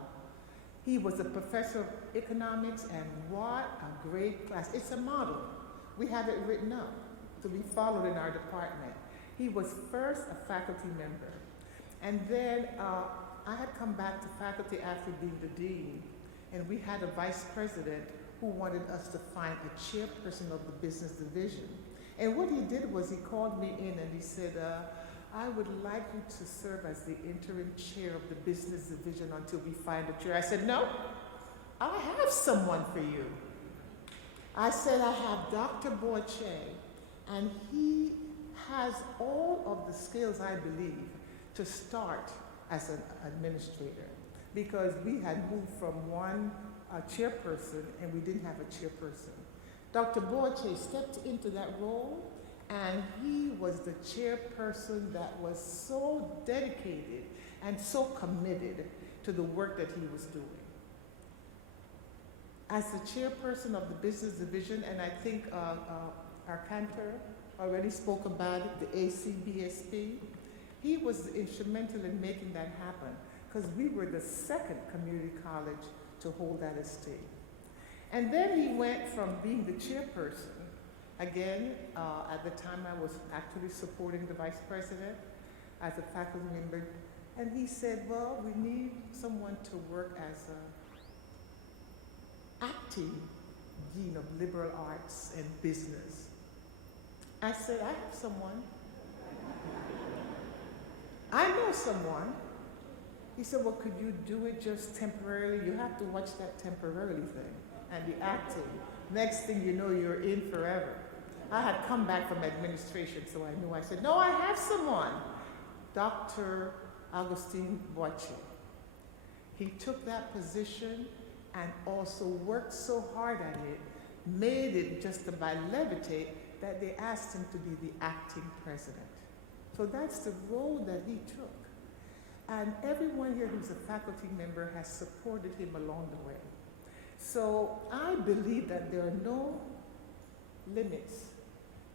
He was a professor of economics, and what a great class. It's a model. We have it written up to be followed in our department. He was first a faculty member. And then I had come back to faculty after being the dean, and we had a vice president who wanted us to find a chairperson of the business division. And what he did was he called me in and he said, I would like you to serve as the interim chair of the business division until we find a chair. I said, no, I have someone for you. I said, I have Dr. Boakye, and he has all of the skills, I believe, to start as an administrator, because we had moved from one chairperson and we didn't have a chairperson. Dr. Boakye stepped into that role, and he was the chairperson that was so dedicated and so committed to the work that he was doing. As the chairperson of the business division, and I think our cantor already spoke about it, the ACBSP, he was instrumental in making that happen, because we were the second community college to hold that estate. And then he went from being the chairperson, again, at the time I was actually supporting the vice president as a faculty member, and he said, well, we need someone to work as an acting dean of liberal arts and business. I said, I have someone. I know someone. He said, well, could you do it just temporarily? You have to watch that temporarily thing and the acting. Next thing you know, you're in forever. I had come back from administration, so I knew. I said, no, I have someone. Dr. Augustine Boakye. He took that position and also worked so hard at it, made it just about levitate, that they asked him to be the acting president. So that's the role that he took. And everyone here who's a faculty member has supported him along the way. So I believe that there are no limits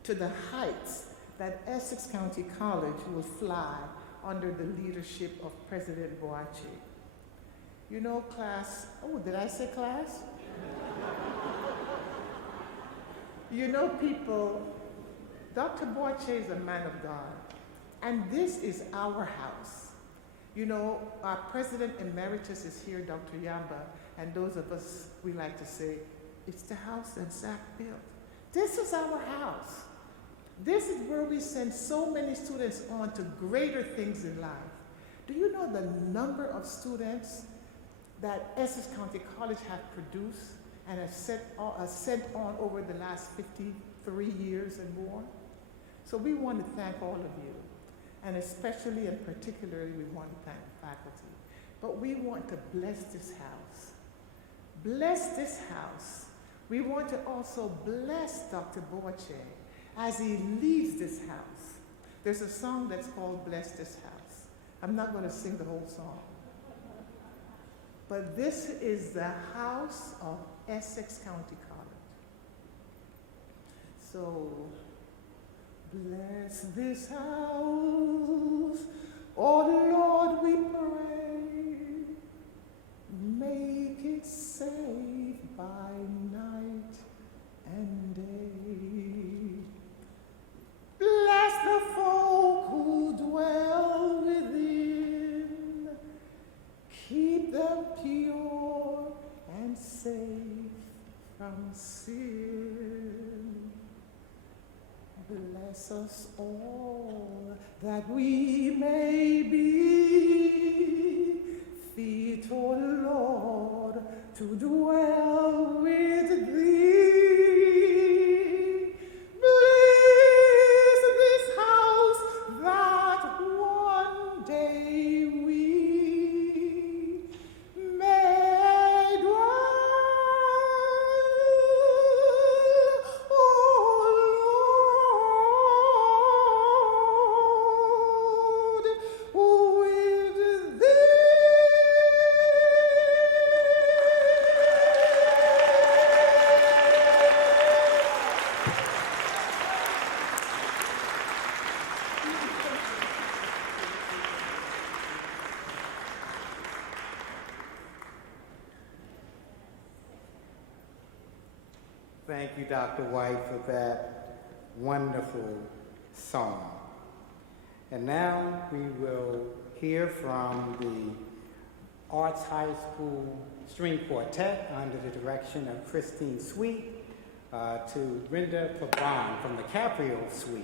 to the heights that Essex County College will fly under the leadership of President Boakye. You know, class, oh, did I say class? You know, people, Dr. Boakye is a man of God, and this is our house. You know, our president emeritus is here, Dr. Yamba, and those of us, we like to say, it's the house that Zach built. This is our house. This is where we send so many students on to greater things in life. Do you know the number of students that Essex County College have produced and have sent on over the last 53 years and more? So we want to thank all of you. And especially and particularly, we want to thank the faculty. But we want to bless this house. Bless this house. We want to also bless Dr. Boakye as he leads this house. There's a song that's called Bless This House. I'm not going to sing the whole song. But this is the house of Essex County College. So, bless this house, oh Lord, we pray. Make it safe by night and day. Bless the folk who dwell within. Keep them pure and safe from sin. Bless us all that we may be fit, O Lord, to dwell with thee. Bless this house that one day we may dwell. Thank you, Dr. White, for that wonderful song. And now we will hear from the Arts High School String Quartet under the direction of Christine Sweet to Brenda Pabon from the Caprio Suite.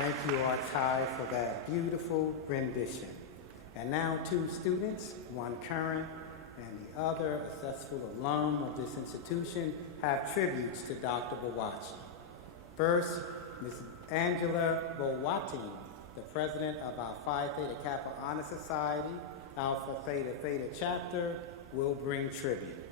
Thank you, Artai, for that beautiful rendition. And now 2 students, one current and the other a successful alum of this institution, have tributes to Dr. Boakye. First, Ms. Angela Boakye, the president of our Phi Theta Kappa Honor Society, Alpha Theta Theta chapter, will bring tribute.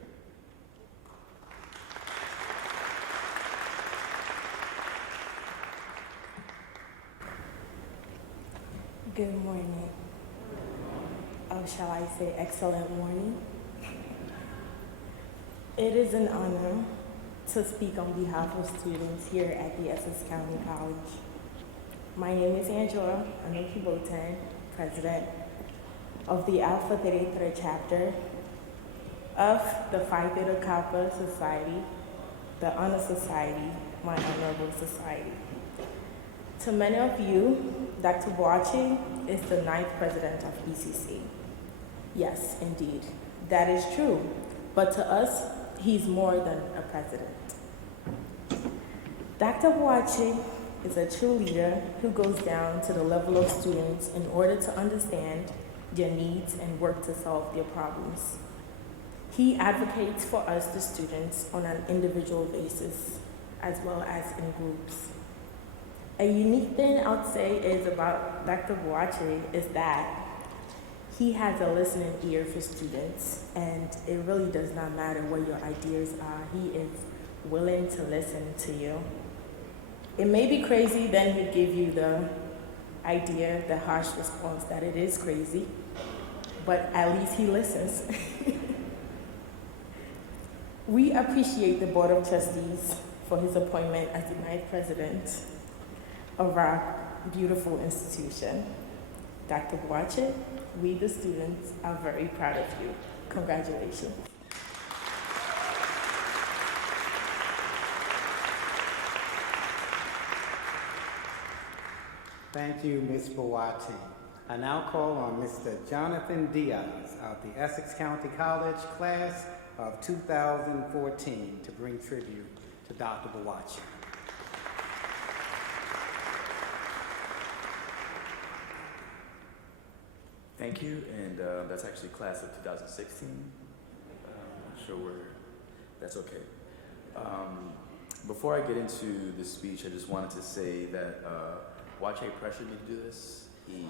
Good morning. Oh, shall I say excellent morning? It is an honor to speak on behalf of students here at the Essex County College. My name is Angela Boakye, president of the Alpha Theta Theta chapter of the Phi Theta Kappa Society, the Honor Society, my honorable society. To many of you, Dr. Boakye is the 9th president of ECC. Yes, indeed, that is true. But to us, he's more than a president. Dr. Boakye is a true leader who goes down to the level of students in order to understand their needs and work to solve their problems. He advocates for us, the students, on an individual basis, as well as in groups. A unique thing I would say is about Dr. Boakye is that he has a listening ear for students, and it really does not matter what your ideas are. He is willing to listen to you. It may be crazy, then he'd give you the idea, the harsh response that it is crazy, but at least he listens. We appreciate the Board of Trustees for his appointment as the 9th president of our beautiful institution. Dr. Boakye, we the students are very proud of you. Congratulations. Thank you, Ms. Boakye. I now call on Mr. Jonathan Diaz of the Essex County College class of 2014 to bring tribute to Dr. Boakye. Thank you, and that's actually class of 2016. Not sure where, that's okay. Before I get into the speech, I just wanted to say that Boakye pressured me to do this. He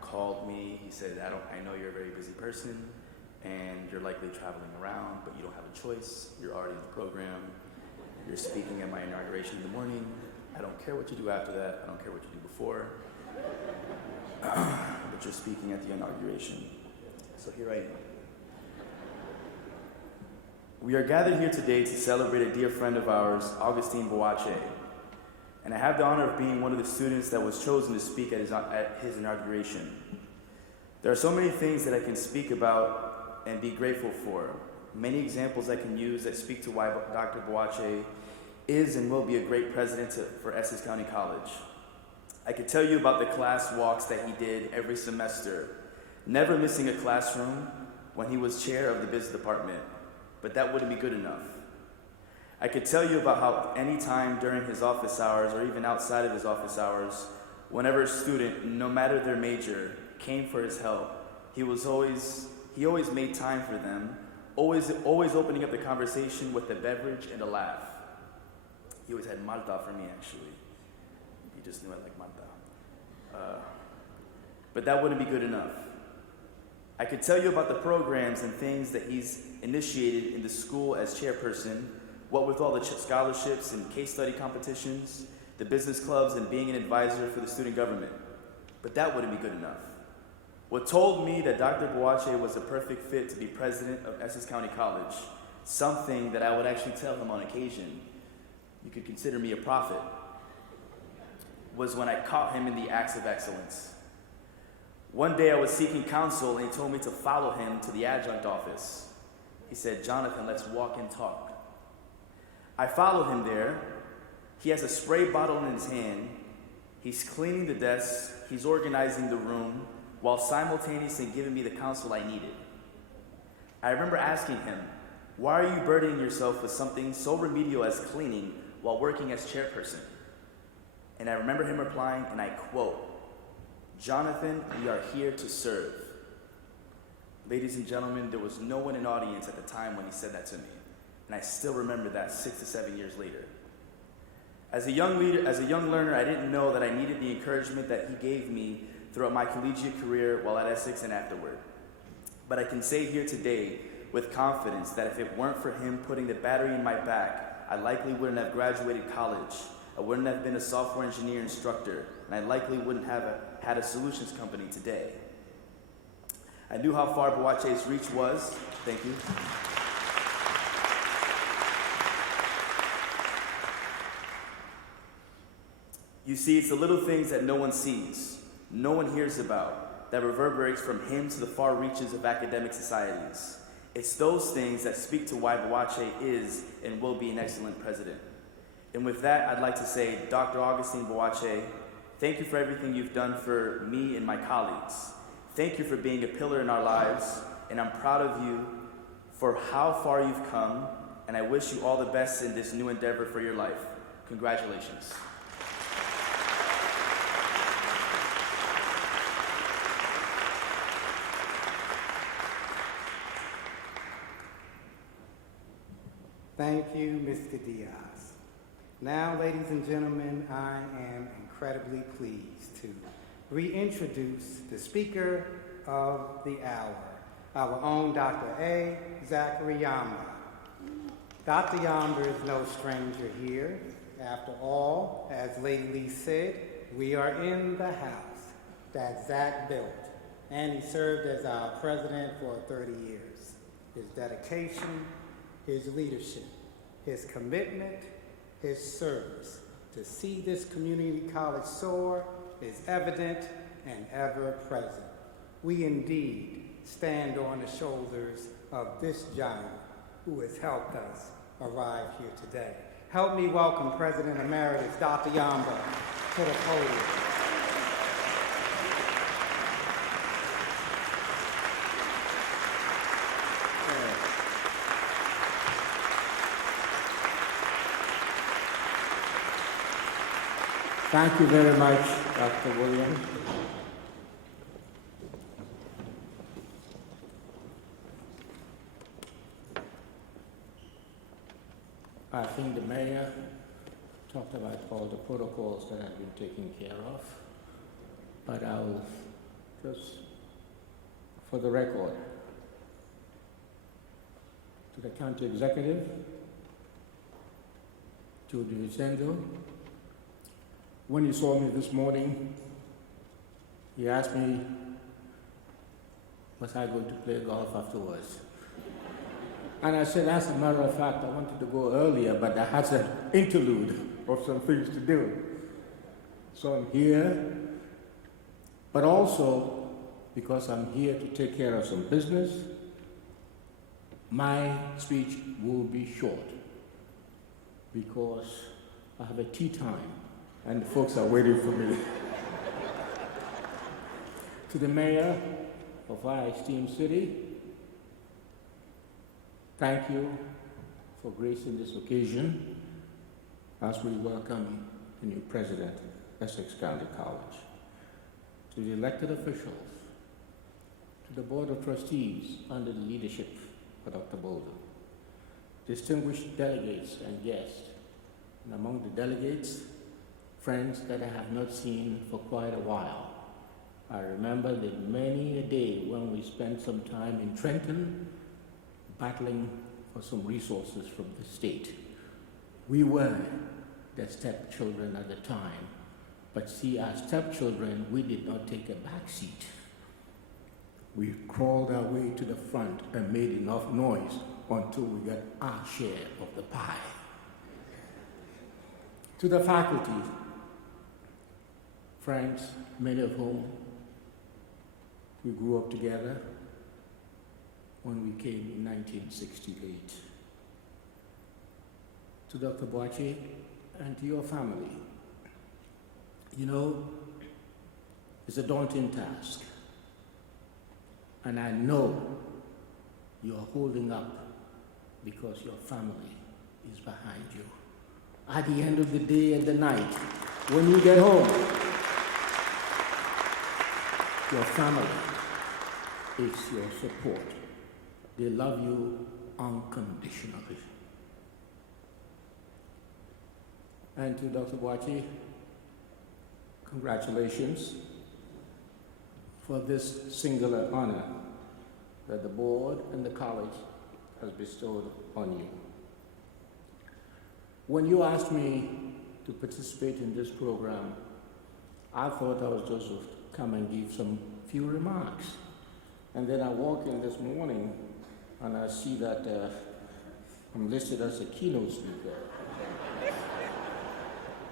called me, he said, I know you're a very busy person, and you're likely traveling around, but you don't have a choice. You're already in the program. You're speaking at my inauguration in the morning. I don't care what you do after that. I don't care what you do before. But you're speaking at the inauguration. So here I am. We are gathered here today to celebrate a dear friend of ours, Augustine Boakye. And I have the honor of being one of the students that was chosen to speak at his inauguration. There are so many things that I can speak about and be grateful for. Many examples I can use that speak to why Dr. Boakye is and will be a great president for Essex County College. I could tell you about the class walks that he did every semester, never missing a classroom when he was chair of the business department, but that wouldn't be good enough. I could tell you about how any time during his office hours or even outside of his office hours, whenever a student, no matter their major, came for his help, he always made time for them, always opening up the conversation with a beverage and a laugh. He always had Malta for me, actually. He just knew I like Malta. But that wouldn't be good enough. I could tell you about the programs and things that he's initiated in the school as chairperson, what with all the scholarships and case study competitions, the business clubs, and being an advisor for the student government. But that wouldn't be good enough. What told me that Dr. Boakye was the perfect fit to be president of Essex County College, something that I would actually tell him on occasion, you could consider me a prophet, was when I caught him in the acts of excellence. One day I was seeking counsel and he told me to follow him to the adjunct office. He said, "Jonathan, let's walk and talk." I followed him there. He has a spray bottle in his hand. He's cleaning the desk. He's organizing the room while simultaneously giving me the counsel I needed. I remember asking him, "Why are you burdening yourself with something so remedial as cleaning while working as chairperson?" And I remember him replying, and I quote, "Jonathan, we are here to serve." Ladies and gentlemen, there was no one in audience at the time when he said that to me, and I still remember that 6 to 7 years later. As a young learner, I didn't know that I needed the encouragement that he gave me throughout my collegiate career while at Essex and afterward. But I can say here today with confidence that if it weren't for him putting the battery in my back, I likely wouldn't have graduated college. I wouldn't have been a software engineer instructor, and I likely wouldn't have had a solutions company today. I knew how far Boakye's reach was. Thank you. You see, it's the little things that no one sees, no one hears about, that reverberates from him to the far reaches of academic societies. It's those things that speak to why Boakye is and will be an excellent president. And with that, I'd like to say, Dr. Augustine Boakye, thank you for everything you've done for me and my colleagues. Thank you for being a pillar in our lives, and I'm proud of you for how far you've come, and I wish you all the best in this new endeavor for your life. Congratulations. Thank you, Mr. Diaz. Now, ladies and gentlemen, I am incredibly pleased to reintroduce the speaker of the hour, our own Dr. A. Zachary Yamba. Dr. Yamba is no stranger here. After all, as Lady Lee said, we are in the house that Zach built, and he served as our president for 30 years. His dedication, his leadership, his commitment, his service to see this community college soar is evident and ever present. We indeed stand on the shoulders of this giant who has helped us arrive here today. Help me welcome President Emeritus Dr. Yamba to the podium. Thank you very much, Dr. Williams. I think the mayor talked about all the protocols that have been taken care of, but I'll just, for the record, to the county executive, to the Vicendo. When he saw me this morning, he asked me, was I going to play golf afterwards? And I said, as a matter of fact, I wanted to go earlier, but I had an interlude of some things to do. So I'm here, but also because I'm here to take care of some business, my speech will be short because I have a tea time and the folks are waiting for me. To the mayor of our esteemed city, thank you for gracing this occasion as we welcome the new president of Essex County College. To the elected officials, to the board of trustees under the leadership of Dr. Bolden, distinguished delegates and guests, and among the delegates, friends that I have not seen for quite a while. I remember that many a day when we spent some time in Trenton battling for some resources from the state. We were the stepchildren at the time, but see, as stepchildren, we did not take a back seat. We crawled our way to the front and made enough noise until we got our share of the pie. To the faculty, friends, many of whom we grew up together when we came in 1968. To Dr. Boakye and to your family, you know, it's a daunting task. And I know you're holding up because your family is behind you. At the end of the day and the night, When you get home, your family is your support. They love you unconditionally. And to Dr. Boakye, congratulations for this singular honor that the board and the college has bestowed on you. When you asked me to participate in this program, I thought I was just to come and give some few remarks. And then I walk in this morning and I see that I'm listed as a keynote speaker.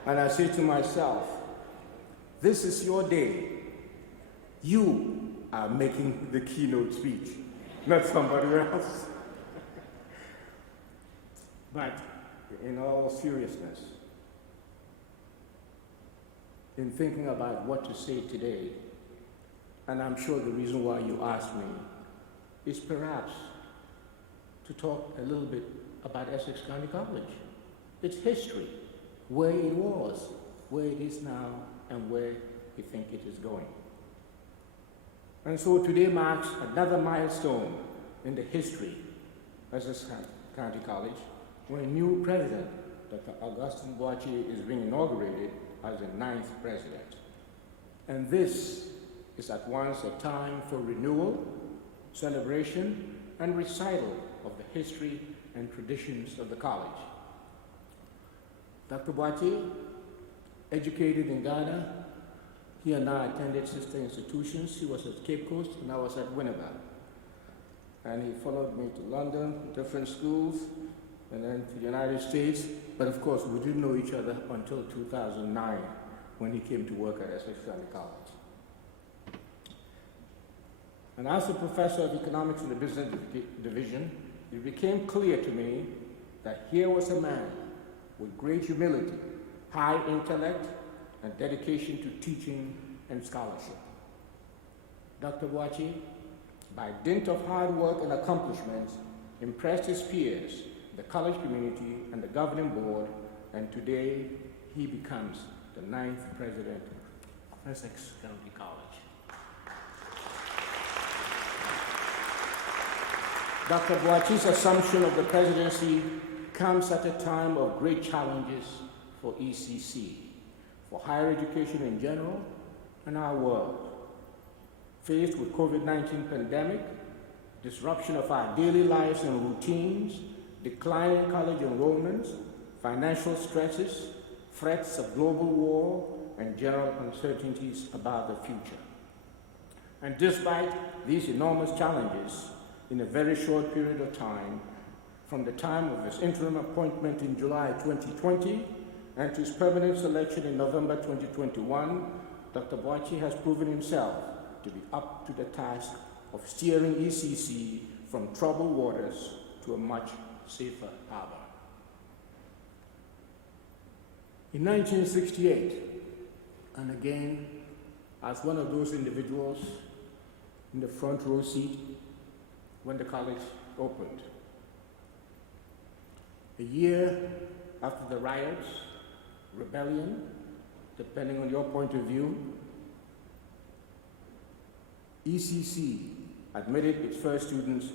And I say to myself, this is your day. You are making the keynote speech, not somebody else. But in all seriousness, in thinking about what to say today, and I'm sure the reason why you asked me is perhaps to talk a little bit about Essex County College, its history, where it was, where it is now, and where we think it is going. And so today marks another milestone in the history of Essex County College, when a new president, Dr. Augustine Boakye, is being inaugurated as the 9th president. And this is at once a time for renewal, celebration, and recital of the history and traditions of the college. Dr. Boakye, educated in Ghana, he and I attended sister institutions. He was at Cape Coast and I was at Winneba. And he followed me to London, different schools, and then to the United States. But of course, we didn't know each other until 2009 when he came to work at Essex County College. And as a professor of economics in the business division, it became clear to me that here was a man with great humility, high intellect, and dedication to teaching and scholarship. Dr. Boakye, by dint of hard work and accomplishments, impressed his peers, the college community, and the governing board, and today he becomes the 9th president of Essex County College. Dr. Boakye's assumption of the presidency comes at a time of great challenges for ECC, for higher education in general, and our world. Faced with COVID-19 pandemic, disruption of our daily lives and routines, declining college enrollments, financial stresses, threats of global war, and general uncertainties about the future. And despite these enormous challenges, in a very short period of time, from the time of his interim appointment in July 2020 and to his permanent selection in November 2021, Dr. Boakye has proven himself to be up to the task of steering ECC from troubled waters to a much safer harbor. In 1968, and again, as one of those individuals in the front row seat when the college opened, a year after the riots, rebellion, depending on your point of view, ECC admitted its first students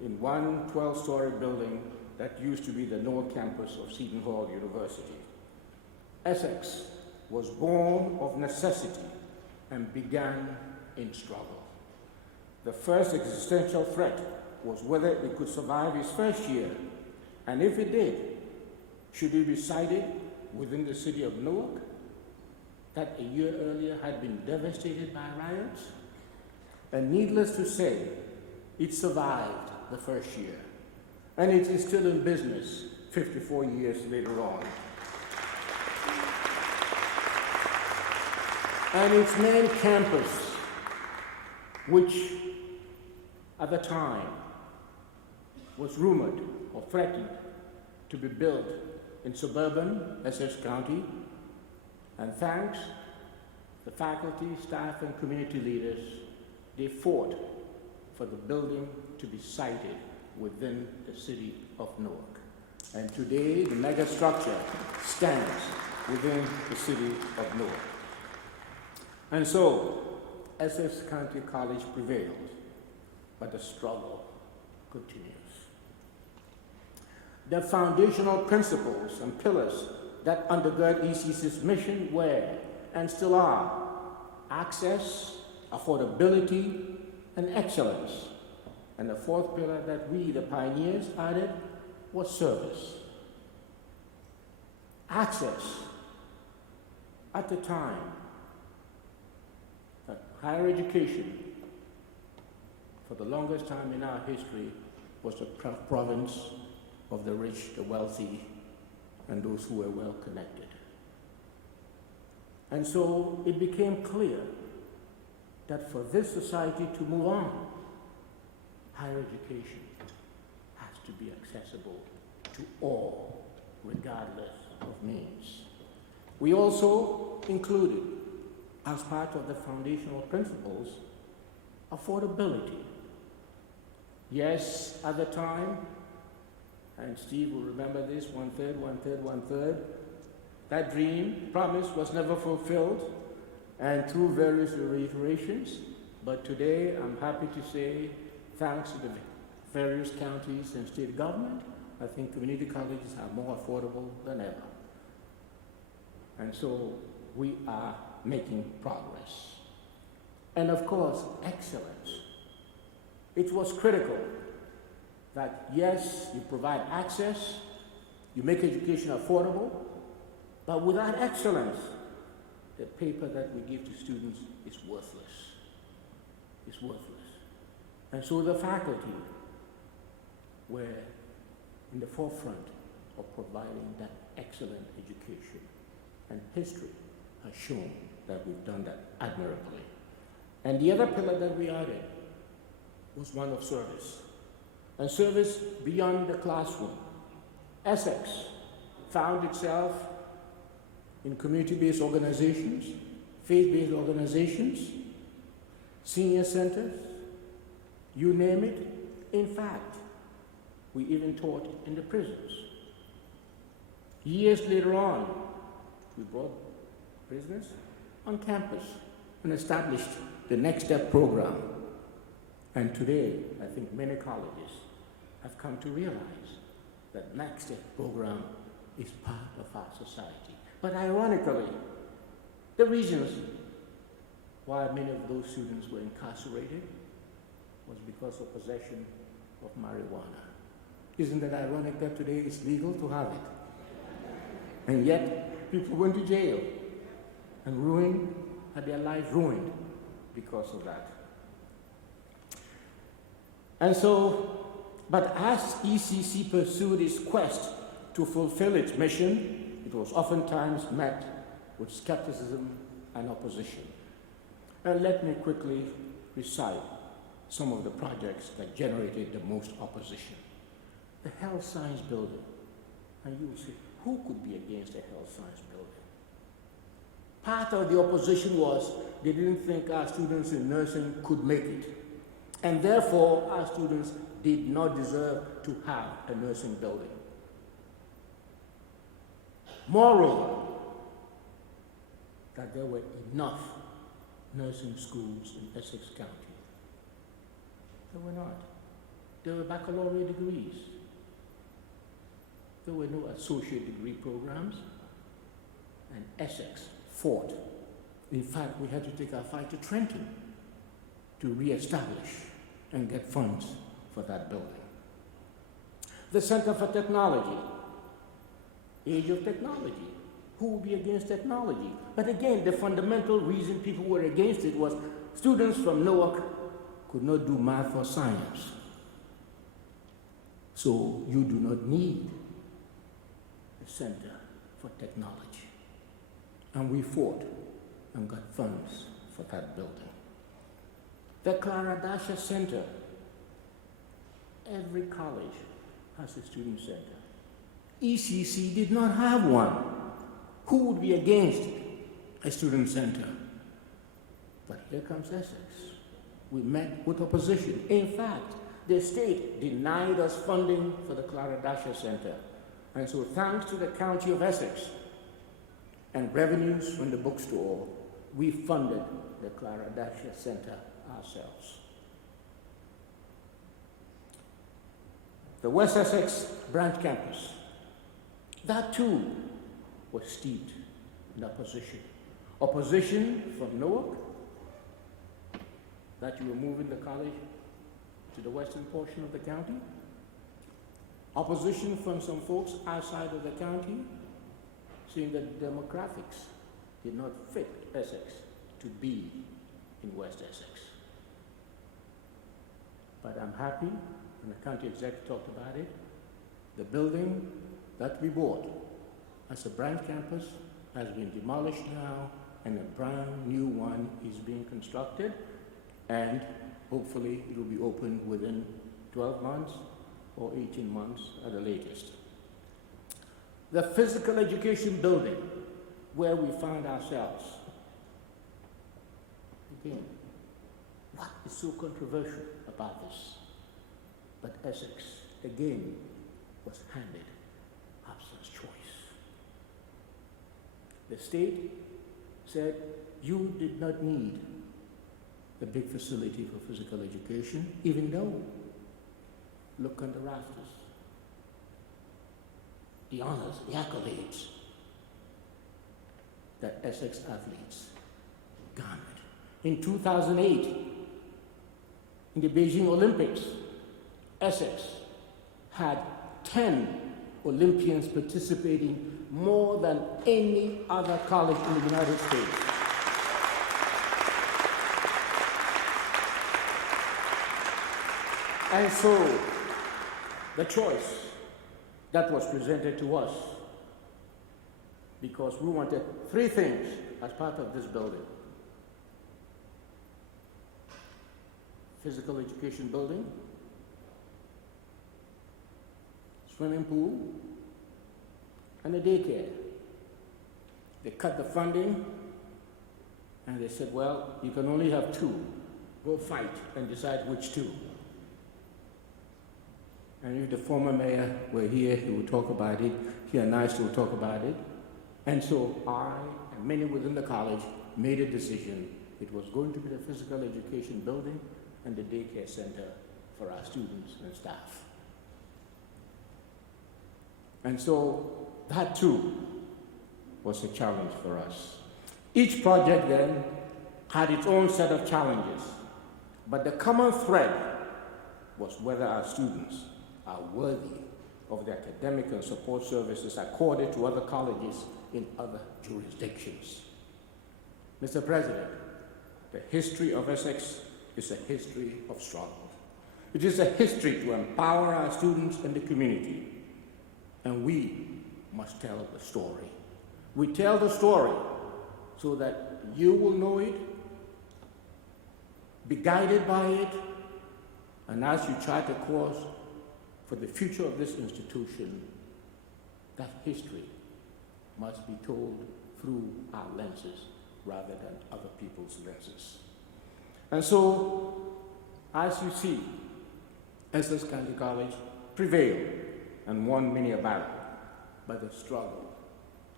in one 12-story building that used to be the North Campus of Seton Hall University. Essex was born of necessity and began in struggle. The first existential threat was whether it could survive its first year, and if it did, should it be sited within the city of Newark that a year earlier had been devastated by riots? And needless to say, it survived the first year, and it is still in business 54 years later on. And its main campus, which at the time was rumored or threatened to be built in suburban Essex County, and thanks to the faculty, staff, and community leaders, they fought for the building to be sited within the city of Newark. And today, the mega structure stands within the city of Newark. And so, Essex County College prevailed, but the struggle continues. The foundational principles and pillars that undergird ECC's mission were, and still are, access, affordability, and excellence. And the fourth pillar that we, the pioneers, added was service. Access. At the time, higher education, for the longest time in our history, was the province of the rich, the wealthy, and those who were well connected. And so it became clear that for this society to move on, higher education has to be accessible to all, regardless of means. We also included, as part of the foundational principles, affordability. Yes, at the time, and Steve will remember this, 1/3, 1/3, 1/3, that dream, promise was never fulfilled, and through various reiterations, but today I'm happy to say, thanks to the various counties and state government, I think community colleges are more affordable than ever. And so we are making progress. And of course, excellence. It was critical that yes, you provide access, you make education affordable, but without excellence, the paper that we give to students is worthless. It's worthless. And so the faculty were in the forefront of providing that excellent education. And history has shown that we've done that admirably. And the other pillar that we added was one of service. And service beyond the classroom. Essex found itself in community-based organizations, faith-based organizations, senior centers, you name it. In fact, we even taught in the prisons. Years later on, we brought prisoners on campus and established the Next Step program. And today, I think many colleges have come to realize that Next Step program is part of our society. But ironically, the reasons why many of those students were incarcerated was because of possession of marijuana. Isn't that ironic that today it's legal to have it? And yet, people went to jail and had their lives ruined because of that. And so, but as ECC pursued its quest to fulfill its mission, it was oftentimes met with skepticism and opposition. And let me quickly recite some of the projects that generated the most opposition. The health science building. And you will say, who could be against a health science building? Part of the opposition was they didn't think our students in nursing could make it. And therefore, our students did not deserve to have a nursing building. Moreover, that there were enough nursing schools in Essex County. There were not. There were baccalaureate degrees. There were no associate degree programs. And Essex fought. In fact, we had to take our fight to Trenton to re-establish and get funds for that building. The Center for Technology, age of technology. Who would be against technology? But again, the fundamental reason people were against it was students from Newark could not do math or science. So you do not need a Center for Technology. And we fought and got funds for that building. The Clara Dasher Center. Every college has a student center. ECC did not have one. Who would be against a student center? But here comes Essex. We met with opposition. In fact, the state denied us funding for the Clara Dasher Center. And so thanks to the County of Essex, and revenues from the bookstore, we funded the Clara Dasher Center ourselves. The West Essex branch campus, that too was steeped in opposition. Opposition from Newark, that you were moving the college to the western portion of the county. Opposition from some folks outside of the county, saying that demographics did not fit Essex to be in West Essex. But I'm happy, and the county exec talked about it, the building that we bought as a branch campus has been demolished now, and a brand new one is being constructed, and hopefully it will be open within 12 months or 18 months at the latest. The physical education building where we found ourselves. Again, what is so controversial about this? But Essex, again, was handed Hobson's choice. The state said you did not need a big facility for physical education, even though, look on the rafters, the honors, the accolades that Essex athletes garnered. In 2008, in the Beijing Olympics, Essex had 10 Olympians participating, more than any other college in the United States. And so, the choice that was presented to us, because we wanted 3 things as part of this building: physical education building, swimming pool, and a daycare. They cut the funding, and they said, well, you can only have 2. Go fight and decide which 2. And if the former mayor were here, he would talk about it. He and I still talk about it. And so I and many within the college made a decision. It was going to be the physical education building and the daycare center for our students and staff. And so that too was a challenge for us. Each project then had its own set of challenges, but the common thread was whether our students are worthy of the academic and support services accorded to other colleges in other jurisdictions. Mr. President, the history of Essex is a history of struggle. It is a history to empower our students and the community, and we must tell the story. We tell the story so that you will know it, be guided by it, and as you chart a course for the future of this institution, that history must be told through our lenses rather than other people's lenses. And so, as you see, Essex County College prevailed and won many a battle, but the struggle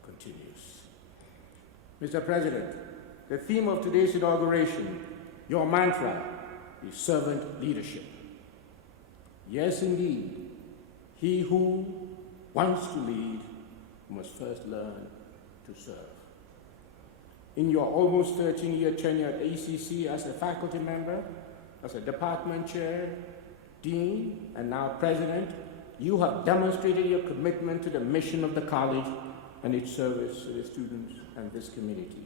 continues. Mr. President, the theme of today's inauguration, your mantra, is servant leadership. Yes, indeed, he who wants to lead must first learn to serve. In your almost 13-year tenure at ACC as a faculty member, as a department chair, dean, and now president, you have demonstrated your commitment to the mission of the college and its service to the students and this community.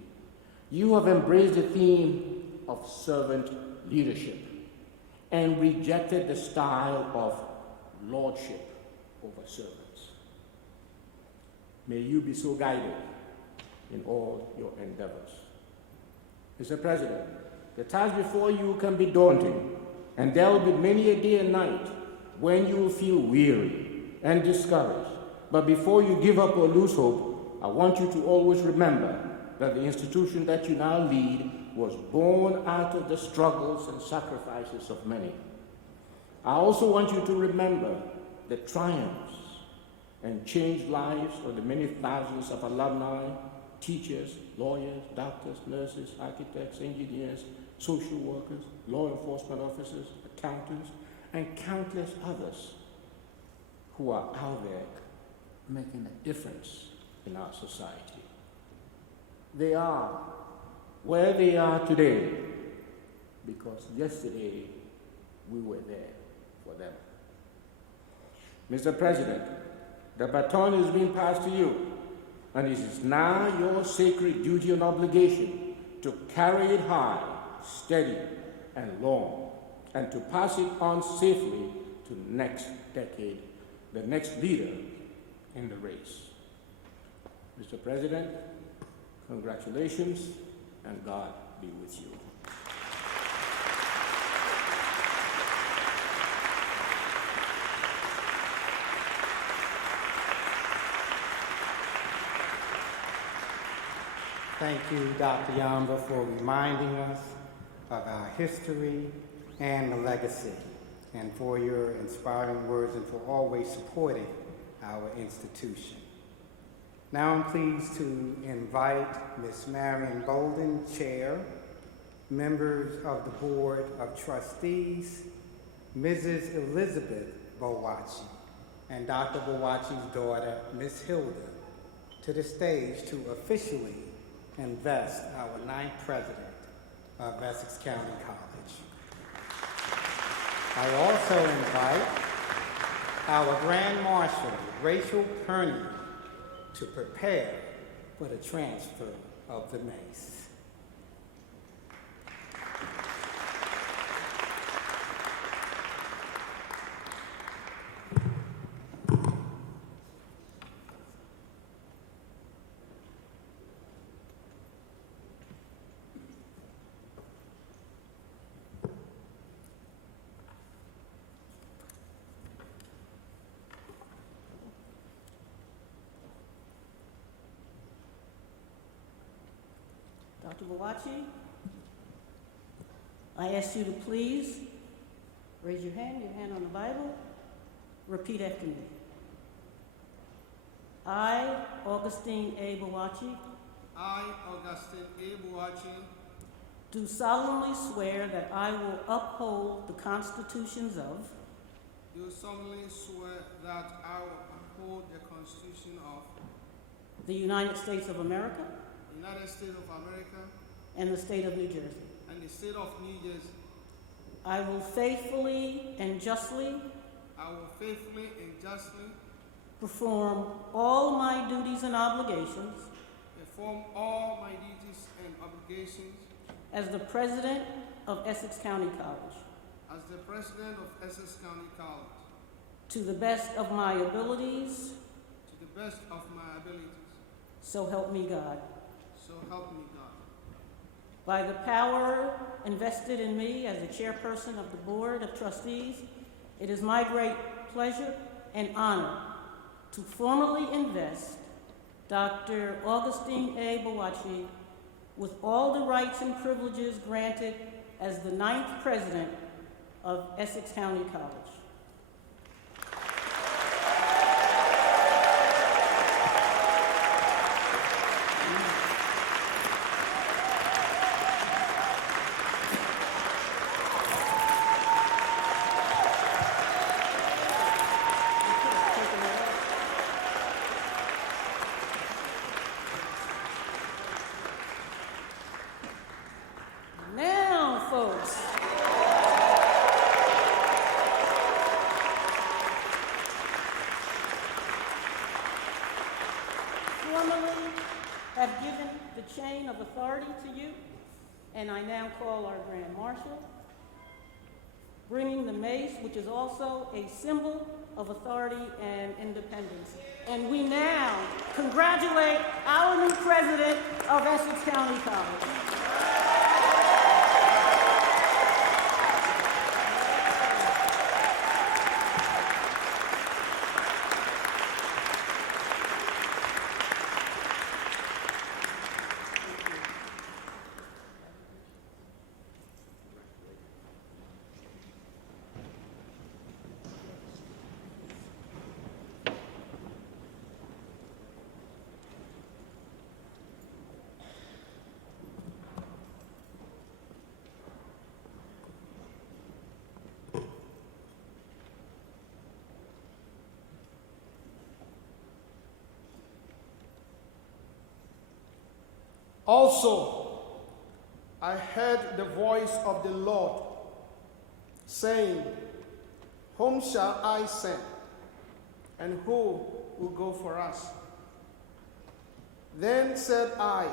You have embraced the theme of servant leadership and rejected the style of lordship over servants. May you be so guided in all your endeavors. Mr. President, the task before you can be daunting, and there will be many a day and night when you will feel weary and discouraged. But before you give up or lose hope, I want you to always remember that the institution that you now lead was born out of the struggles and sacrifices of many. I also want you to remember the triumphs and changed lives of the many thousands of alumni teachers, lawyers, doctors, nurses, architects, engineers, social workers, law enforcement officers, accountants, and countless others who are out there making a difference in our society. They are where they are today because yesterday we were there for them. Mr. President, the baton is being passed to you, and it is now your sacred duty and obligation to carry it high, steady, and long, and to pass it on safely to the next decade, the next leader in the race. Mr. President, congratulations, and God be with you. Thank you, Dr. Yamba, for reminding us of our history and the legacy, and for your inspiring words and for always supporting our institution. Now I'm pleased to invite Ms. Marion Bolden, Chair, members of the Board of Trustees, Mrs. Elizabeth Boakye, and Dr. Boakye's daughter, Ms. Hilda, to the stage to officially invest our 9th president of Essex County College. I also invite our Grand Marshal, Rachel Kearney, to prepare for the transfer of the mace. Dr. Boakye, I ask you to please raise your hand on the Bible, repeat after me. I, Augustine A. Boakye, I, Augustine A. Boakye, do solemnly swear that I will uphold the constitutions of do solemnly swear that I will uphold the Constitution of the United States of America the United States of America and the state of New Jersey. and the state of New Jersey. I will faithfully and justly I will faithfully and justly perform all my duties and obligations perform all my duties and obligations as the President of Essex County College as the President of Essex County College to the best of my abilities, to the best of my abilities. so help me God. So help me God. By the power invested in me as the chairperson of the Board of Trustees, it is my great pleasure and honor to formally invest Dr. Augustine A. Boakye with all the rights and privileges granted as the 9th President of Essex County College. Now, folks, formally have given the chain of authority to you, and I now call our Grand Marshal, bringing the mace, which is also a symbol of authority and independence. And we now congratulate our new president of Essex County College. Also, I heard the voice of the Lord saying, "Whom shall I send? And who will go for us?" Then said I,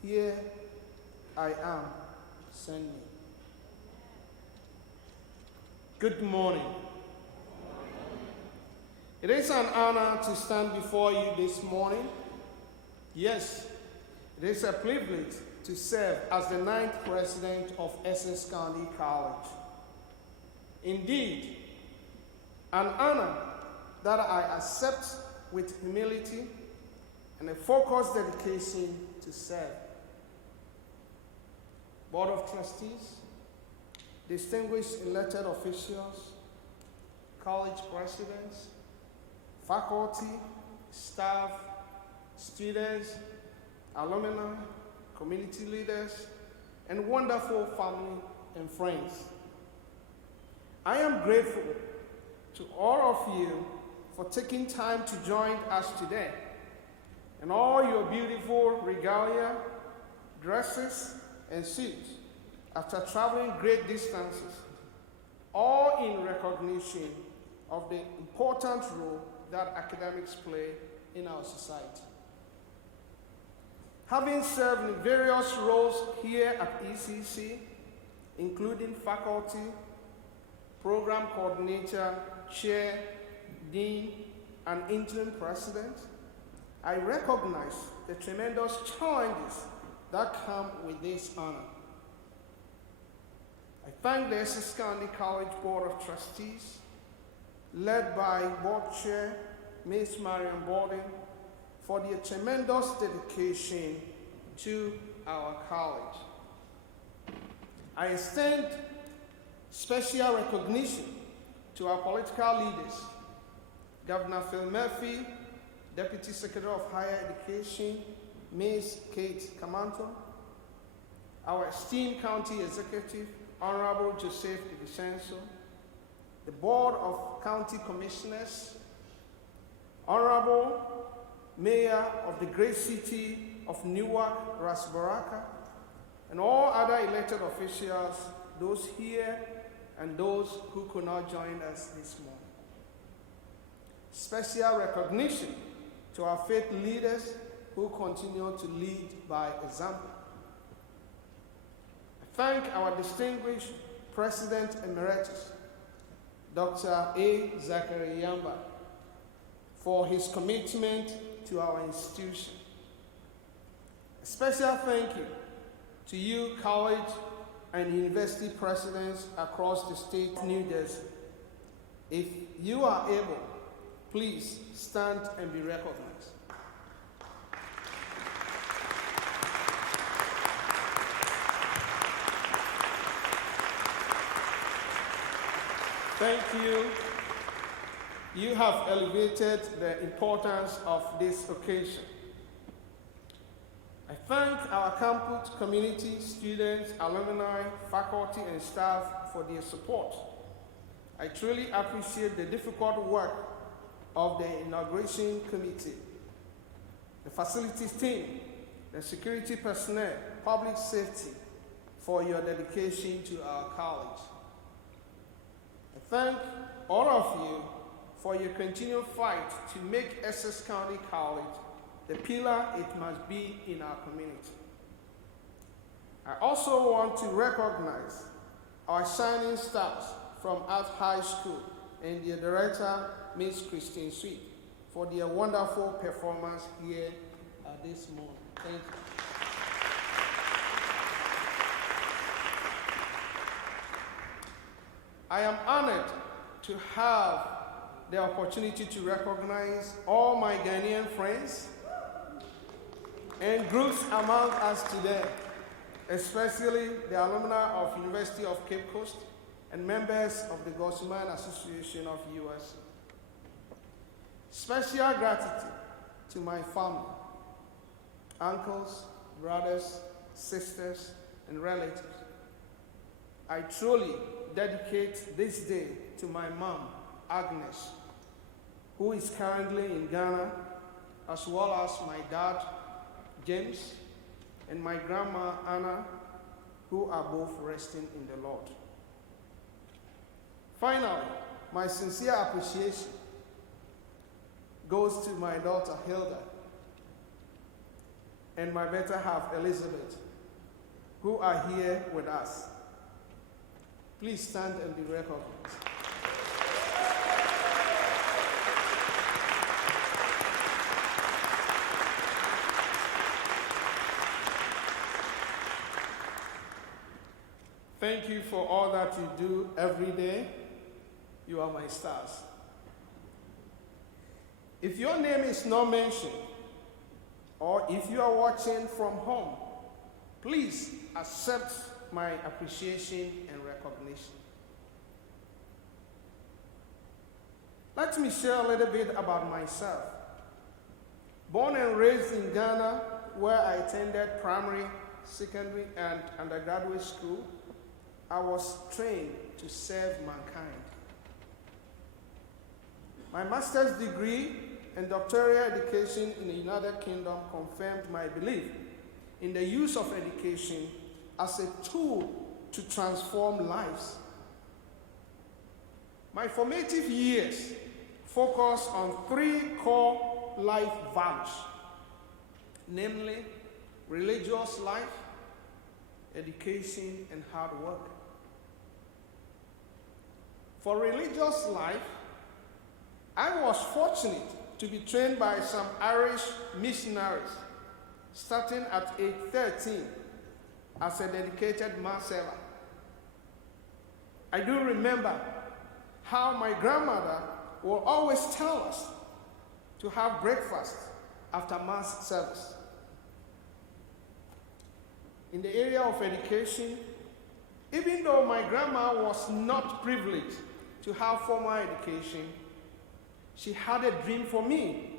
"Here I am, send me." Good morning. It is an honor to stand before you this morning. Yes, it is a privilege to serve as the 9th president of Essex County College. Indeed, an honor that I accept with humility and a focused dedication to serve. Board of Trustees, distinguished elected officials, college presidents, faculty, staff, students, alumni, community leaders, and wonderful family and friends. I am grateful to all of you for taking time to join us today, and all your beautiful regalia, dresses, and suits after traveling great distances, all in recognition of the important role that academics play in our society. Having served in various roles here at ECC, including faculty, program coordinator, chair, dean, and interim president, I recognize the tremendous challenges that come with this honor. I thank the Essex County College Board of Trustees, led by Board Chair Ms. Marian Borden, for their tremendous dedication to our college. I extend special recognition to our political leaders, Governor Phil Murphy, Deputy Secretary of Higher Education, Ms. Kate Kamanto, our esteemed County Executive, Honorable Joseph DiVincenzo, the Board of County Commissioners, Honorable Mayor of the great city of Newark, Ras Baraka, and all other elected officials, those here and those who could not join us this morning. Special recognition to our faith leaders who continue to lead by example. I thank our distinguished President Emeritus, Dr. A. Zachary Yamba, for his commitment to our institution. A special thank you to you, college and university presidents across the state of New Jersey. If you are able, please stand and be recognized. Thank you. You have elevated the importance of this occasion. I thank our campus community, students, alumni, faculty, and staff for their support. I truly appreciate the difficult work of the Inauguration Committee, the facilities team, the security personnel, public safety, for your dedication to our college. I thank all of you for your continued fight to make Essex County College the pillar it must be in our community. I also want to recognize our shining stars from Art High School and their director, Ms. Christine Sweet, for their wonderful performance here this morning. Thank you. I am honored to have the opportunity to recognize all my Ghanaian friends and groups among us today, especially the alumni of University of Cape Coast and members of the Gossaman Association of US. Special gratitude to my family, uncles, brothers, sisters, and relatives. I truly dedicate this day to my mom, Agnes, who is currently in Ghana, as well as my dad, James, and my grandma Anna, who are both resting in the Lord. Finally, my sincere appreciation goes to my daughter Hilda and my better half Elizabeth, who are here with us. Please stand and be recognized. Thank you for all that you do every day. You are my stars. If your name is not mentioned, or if you are watching from home, please accept my appreciation and recognition. Let me share a little bit about myself. Born and raised in Ghana, where I attended primary, secondary, and undergraduate school, I was trained to serve mankind. My master's degree and doctoral education in the United Kingdom confirmed my belief in the use of education as a tool to transform lives. My formative years focused on 3 core life values, namely religious life, education, and hard work. For religious life, I was fortunate to be trained by some Irish missionaries, starting at age 13 as a dedicated mass server. I do remember how my grandmother will always tell us to have breakfast after mass service. In the area of education, even though my grandma was not privileged to have formal education, she had a dream for me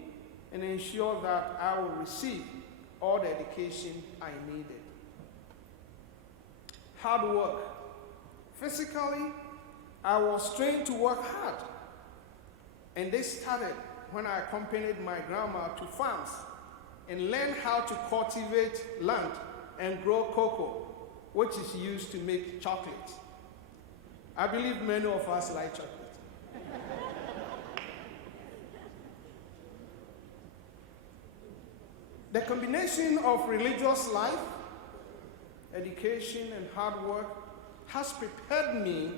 and ensured that I would receive all the education I needed. Hard work. Physically, I was trained to work hard, and this started when I accompanied my grandma to farms and learned how to cultivate land and grow cocoa, which is used to make chocolate. I believe many of us like chocolate. The combination of religious life, education, and hard work has prepared me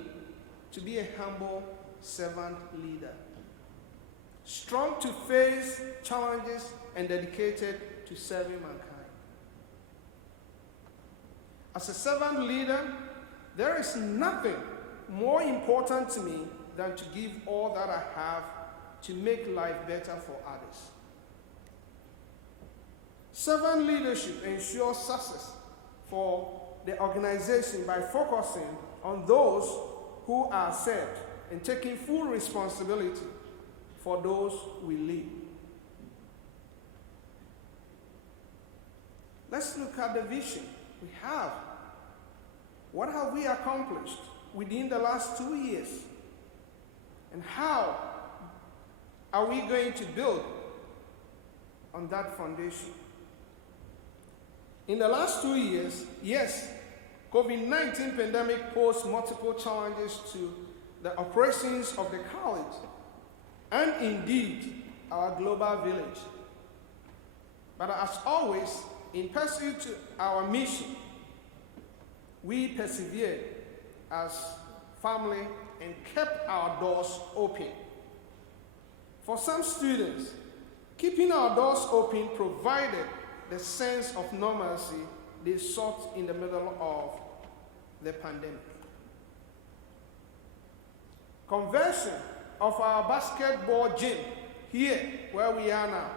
to be a humble servant leader, strong to face challenges and dedicated to serving mankind. As a servant leader, there is nothing more important to me than to give all that I have to make life better for others. Servant leadership ensures success for the organization by focusing on those who are served and taking full responsibility for those we lead. Let's look at the vision we have. What have we accomplished within the last 2 years? And how are we going to build on that foundation? In the last 2 years, yes, COVID-19 pandemic posed multiple challenges to the operations of the college and indeed our global village. But as always, in pursuit to our mission, we persevered as family and kept our doors open. For some students, keeping our doors open provided the sense of normalcy they sought in the middle of the pandemic. Conversion of our basketball gym here, where we are now,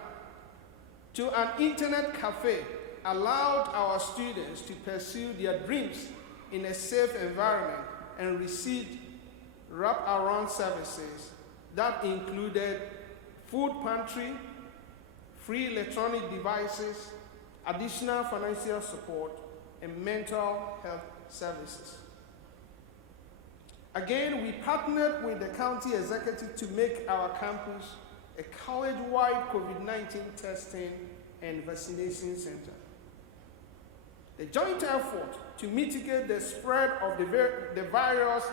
to an internet cafe allowed our students to pursue their dreams in a safe environment and received wrap-around services that included food pantry, free electronic devices, additional financial support, and mental health services. Again, we partnered with the county executive to make our campus a college-wide COVID-19 testing and vaccination center. The joint effort to mitigate the spread of the virus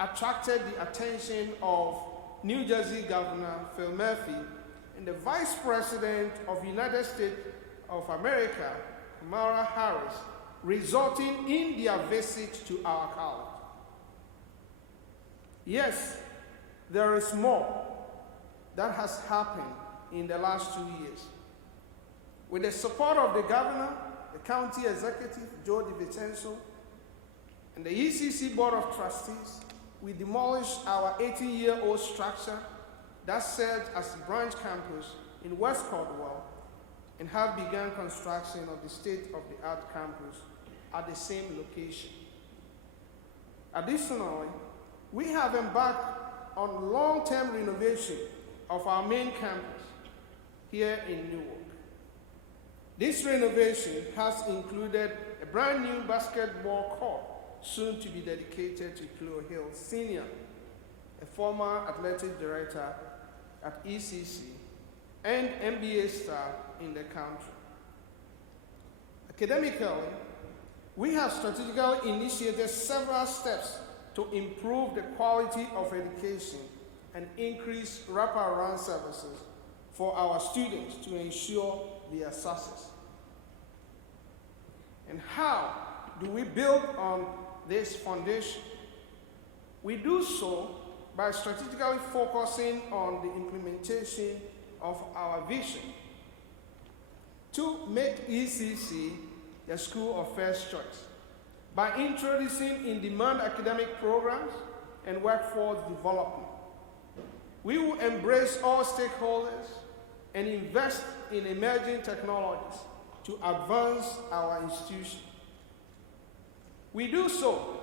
attracted the attention of New Jersey Governor Phil Murphy and the Vice President of the United States of America, Kamala Harris, resulting in their visit to our college. Yes, there is more that has happened in the last 2 years. With the support of the governor, the county executive, Joe DiVincenzo, and the ECC Board of Trustees, we demolished our 80-year-old structure that served as a branch campus in West Caldwell and have begun construction of the state-of-the-art campus at the same location. Additionally, we have embarked on long-term renovation of our main campus here in Newark. This renovation has included a brand new basketball court soon to be dedicated to Chloe Hill Sr., a former athletic director at ECC and NBA star in the country. Academically, we have strategically initiated several steps to improve the quality of education and increase wraparound services for our students to ensure their success. And how do we build on this foundation? We do so by strategically focusing on the implementation of our vision to make ECC the school of first choice by introducing in-demand academic programs and workforce development. We will embrace all stakeholders and invest in emerging technologies to advance our institution. We do so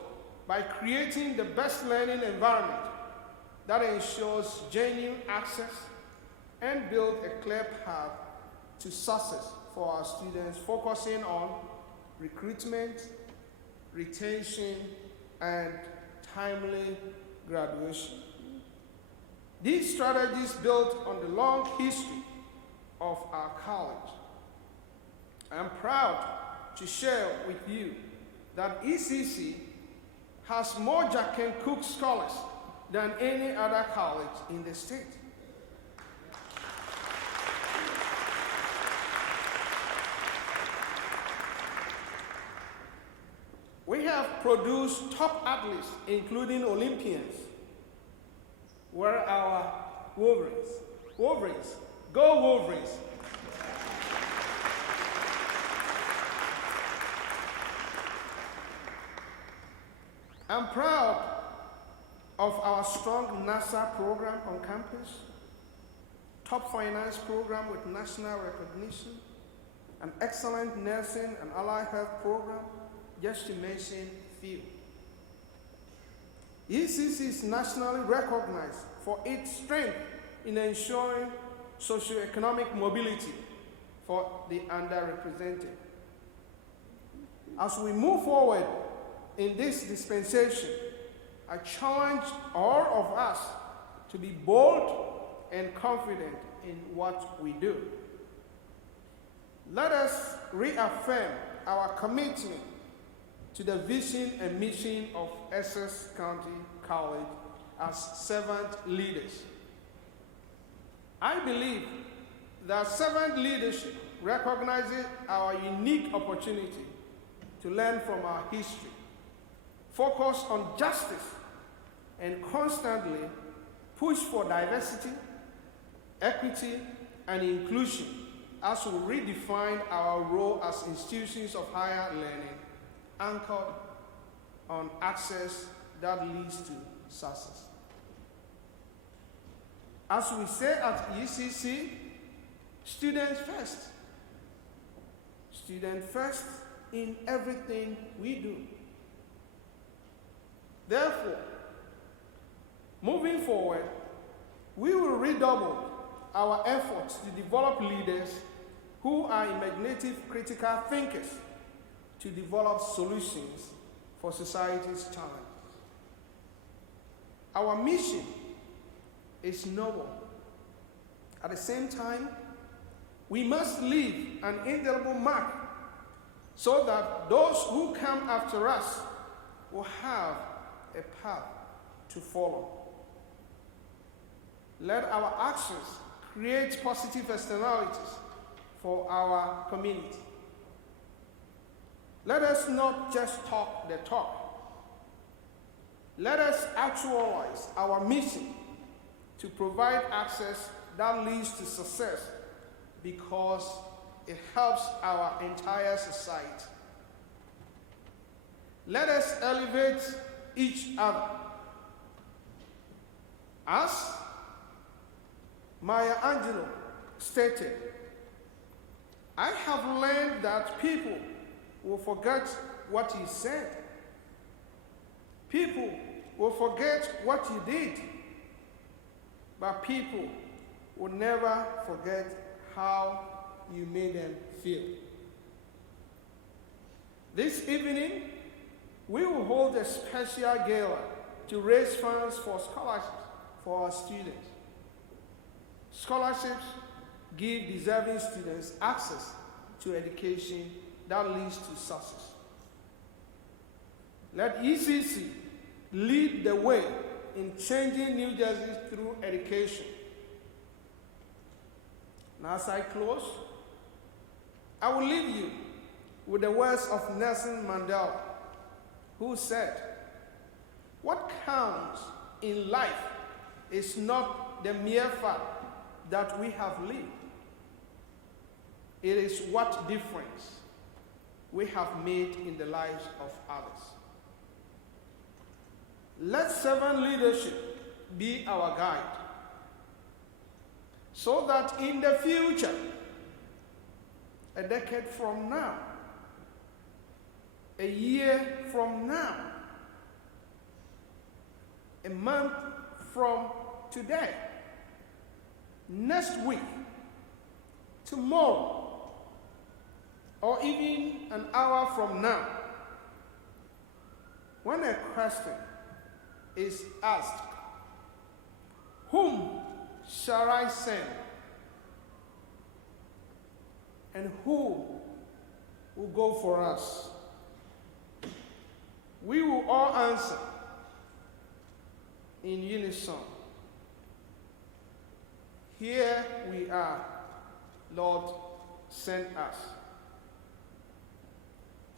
by creating the best learning environment that ensures genuine access and build a clear path to success for our students, focusing on recruitment, retention, and timely graduation. These strategies build on the long history of our college. I am proud to share with you that ECC has more Jack and Cook scholars than any other college in the state. We have produced top athletes, including Olympians, where our Wolverines, go Wolverines. I'm proud of our strong NASA program on campus, top finance program with national recognition, an excellent nursing and allied health program, just to mention few. ECC is nationally recognized for its strength in ensuring socioeconomic mobility for the underrepresented. As we move forward in this dispensation, I challenge all of us to be bold and confident in what we do. Let us reaffirm our commitment to the vision and mission of Essex County College as servant leaders. I believe that servant leadership recognizes our unique opportunity to learn from our history, focus on justice, and constantly push for diversity, equity, and inclusion as we redefine our role as institutions of higher learning anchored on access that leads to success. As we say at ECC, students first. Students first in everything we do. Therefore, moving forward, we will redouble our efforts to develop leaders who are imaginative, critical thinkers to develop solutions for society's challenges. Our mission is noble. At the same time, we must leave an indelible mark so that those who come after us will have a path to follow. Let our actions create positive externalities for our community. Let us not just talk the talk. Let us actualize our mission to provide access that leads to success, because it helps our entire society. Let us elevate each other. As Maya Angelou stated, I have learned that people will forget what you said. People will forget what you did, but people will never forget how you made them feel. This evening, we will hold a special gala to raise funds for scholarships for our students. Scholarships give deserving students access to education that leads to success. Let ECC lead the way in changing New Jersey through education. Now, as I close, I will leave you with the words of Nelson Mandela, who said, "What counts in life is not the mere fact that we have lived. It is what difference we have made in the lives of others." Let servant leadership be our guide, so that in the future, a decade from now, a year from now, a month from today, next week, tomorrow, or even an hour from now, when a question is asked, "Whom shall I send? And who will go for us?" we will all answer in unison, "Here we are, Lord, send us."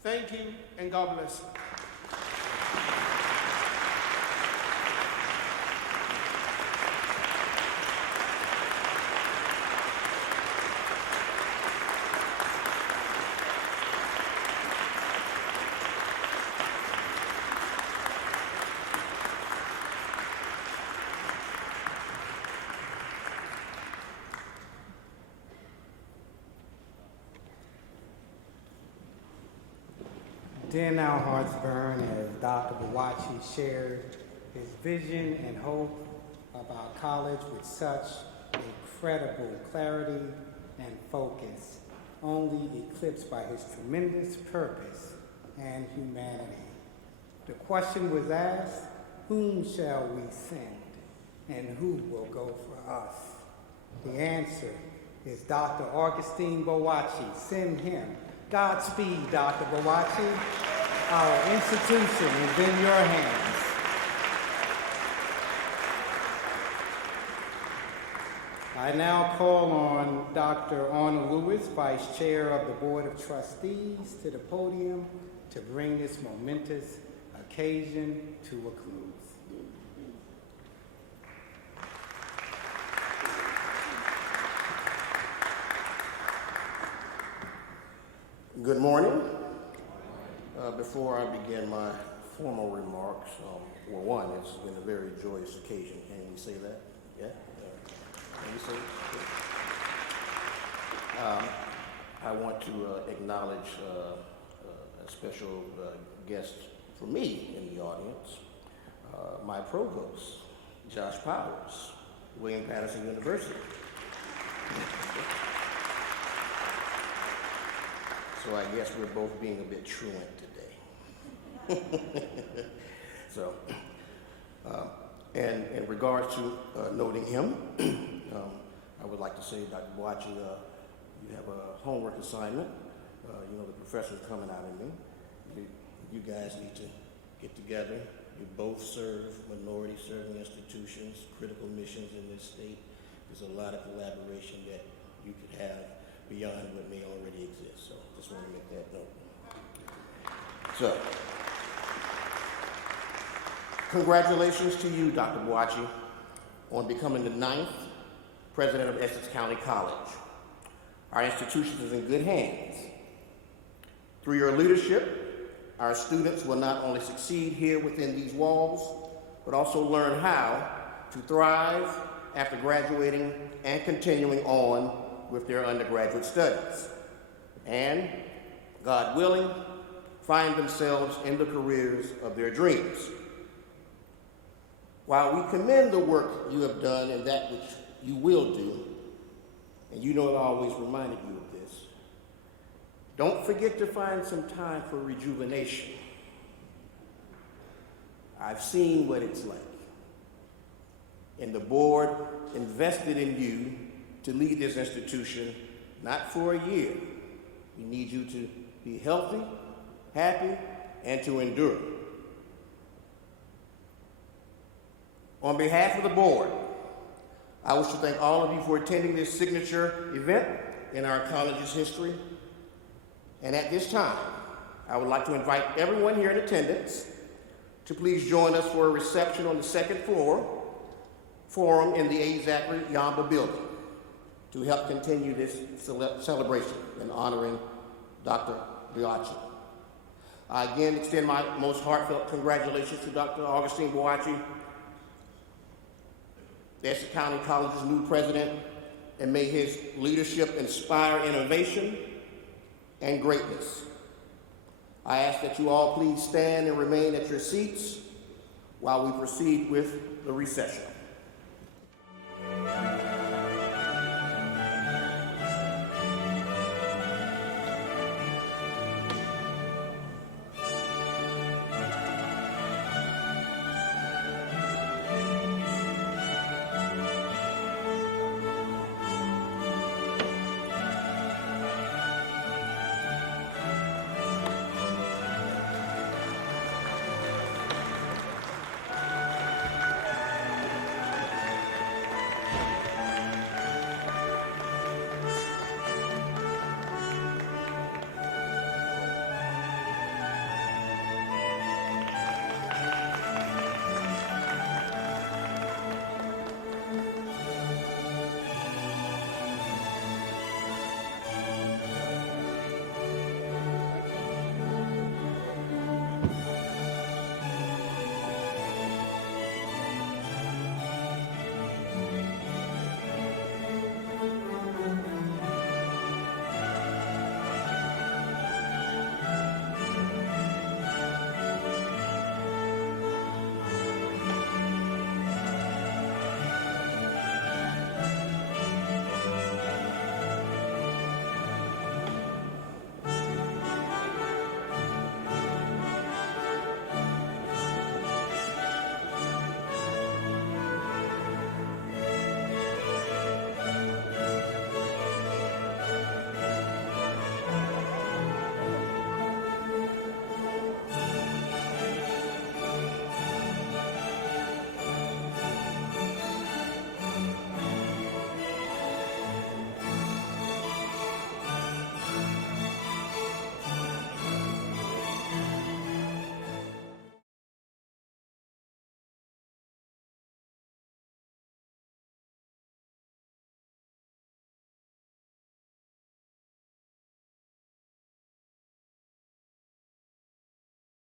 Thank you, and God bless you. Then our hearts burn as Dr. Boakye shared his vision and hope of our college with such incredible clarity and focus, only eclipsed by his tremendous purpose and humanity. The question was asked, "Whom shall we send, and who will go for us?" The answer is Dr. Augustine Boakye. Send him. Godspeed, Dr. Boakye. Our institution is in your hands. I now call on Dr. Arnold Lewis, Vice Chair of the Board of Trustees, to the podium to bring this momentous occasion to a close. Good morning. Before I begin my formal remarks, well, one, it's been a very joyous occasion. Can we say that? Yeah? Can we say it? I want to acknowledge a special guest for me in the audience, my provost, Josh Powers, William Patterson University. So I guess we're both being a bit truant today. So, and in regards to noting him, I would like to say, Dr. Boakye, you have a homework assignment You know, the professor's coming out of me. You guys need to get together. You both serve minority-serving institutions, critical missions in this state. There's a lot of collaboration that you could have beyond what may already exist. So just want to make that note. So, congratulations to you, Dr. Boakye, on becoming the 9th president of Essex County College. Our institution is in good hands. Through your leadership, our students will not only succeed here within these walls, but also learn how to thrive after graduating and continuing on with their undergraduate studies. And, God willing, find themselves in the careers of their dreams. While we commend the work you have done and that which you will do, and you know I always reminded you of this, don't forget to find some time for rejuvenation. I've seen what it's like. And the board invested in you to lead this institution, not for a year. We need you to be healthy, happy, and to endure. On behalf of the board, I wish to thank all of you for attending this signature event in our college's history. And at this time, I would like to invite everyone here in attendance to please join us for a reception on the second floor forum in the A. Zachary Yamba building to help continue this celebration in honoring Dr. Boakye. I again extend my most heartfelt congratulations to Dr. Augustine Boakye, the Essex County College's new president, and may his leadership inspire innovation and greatness. I ask that you all please stand and remain at your seats while we proceed with the recession.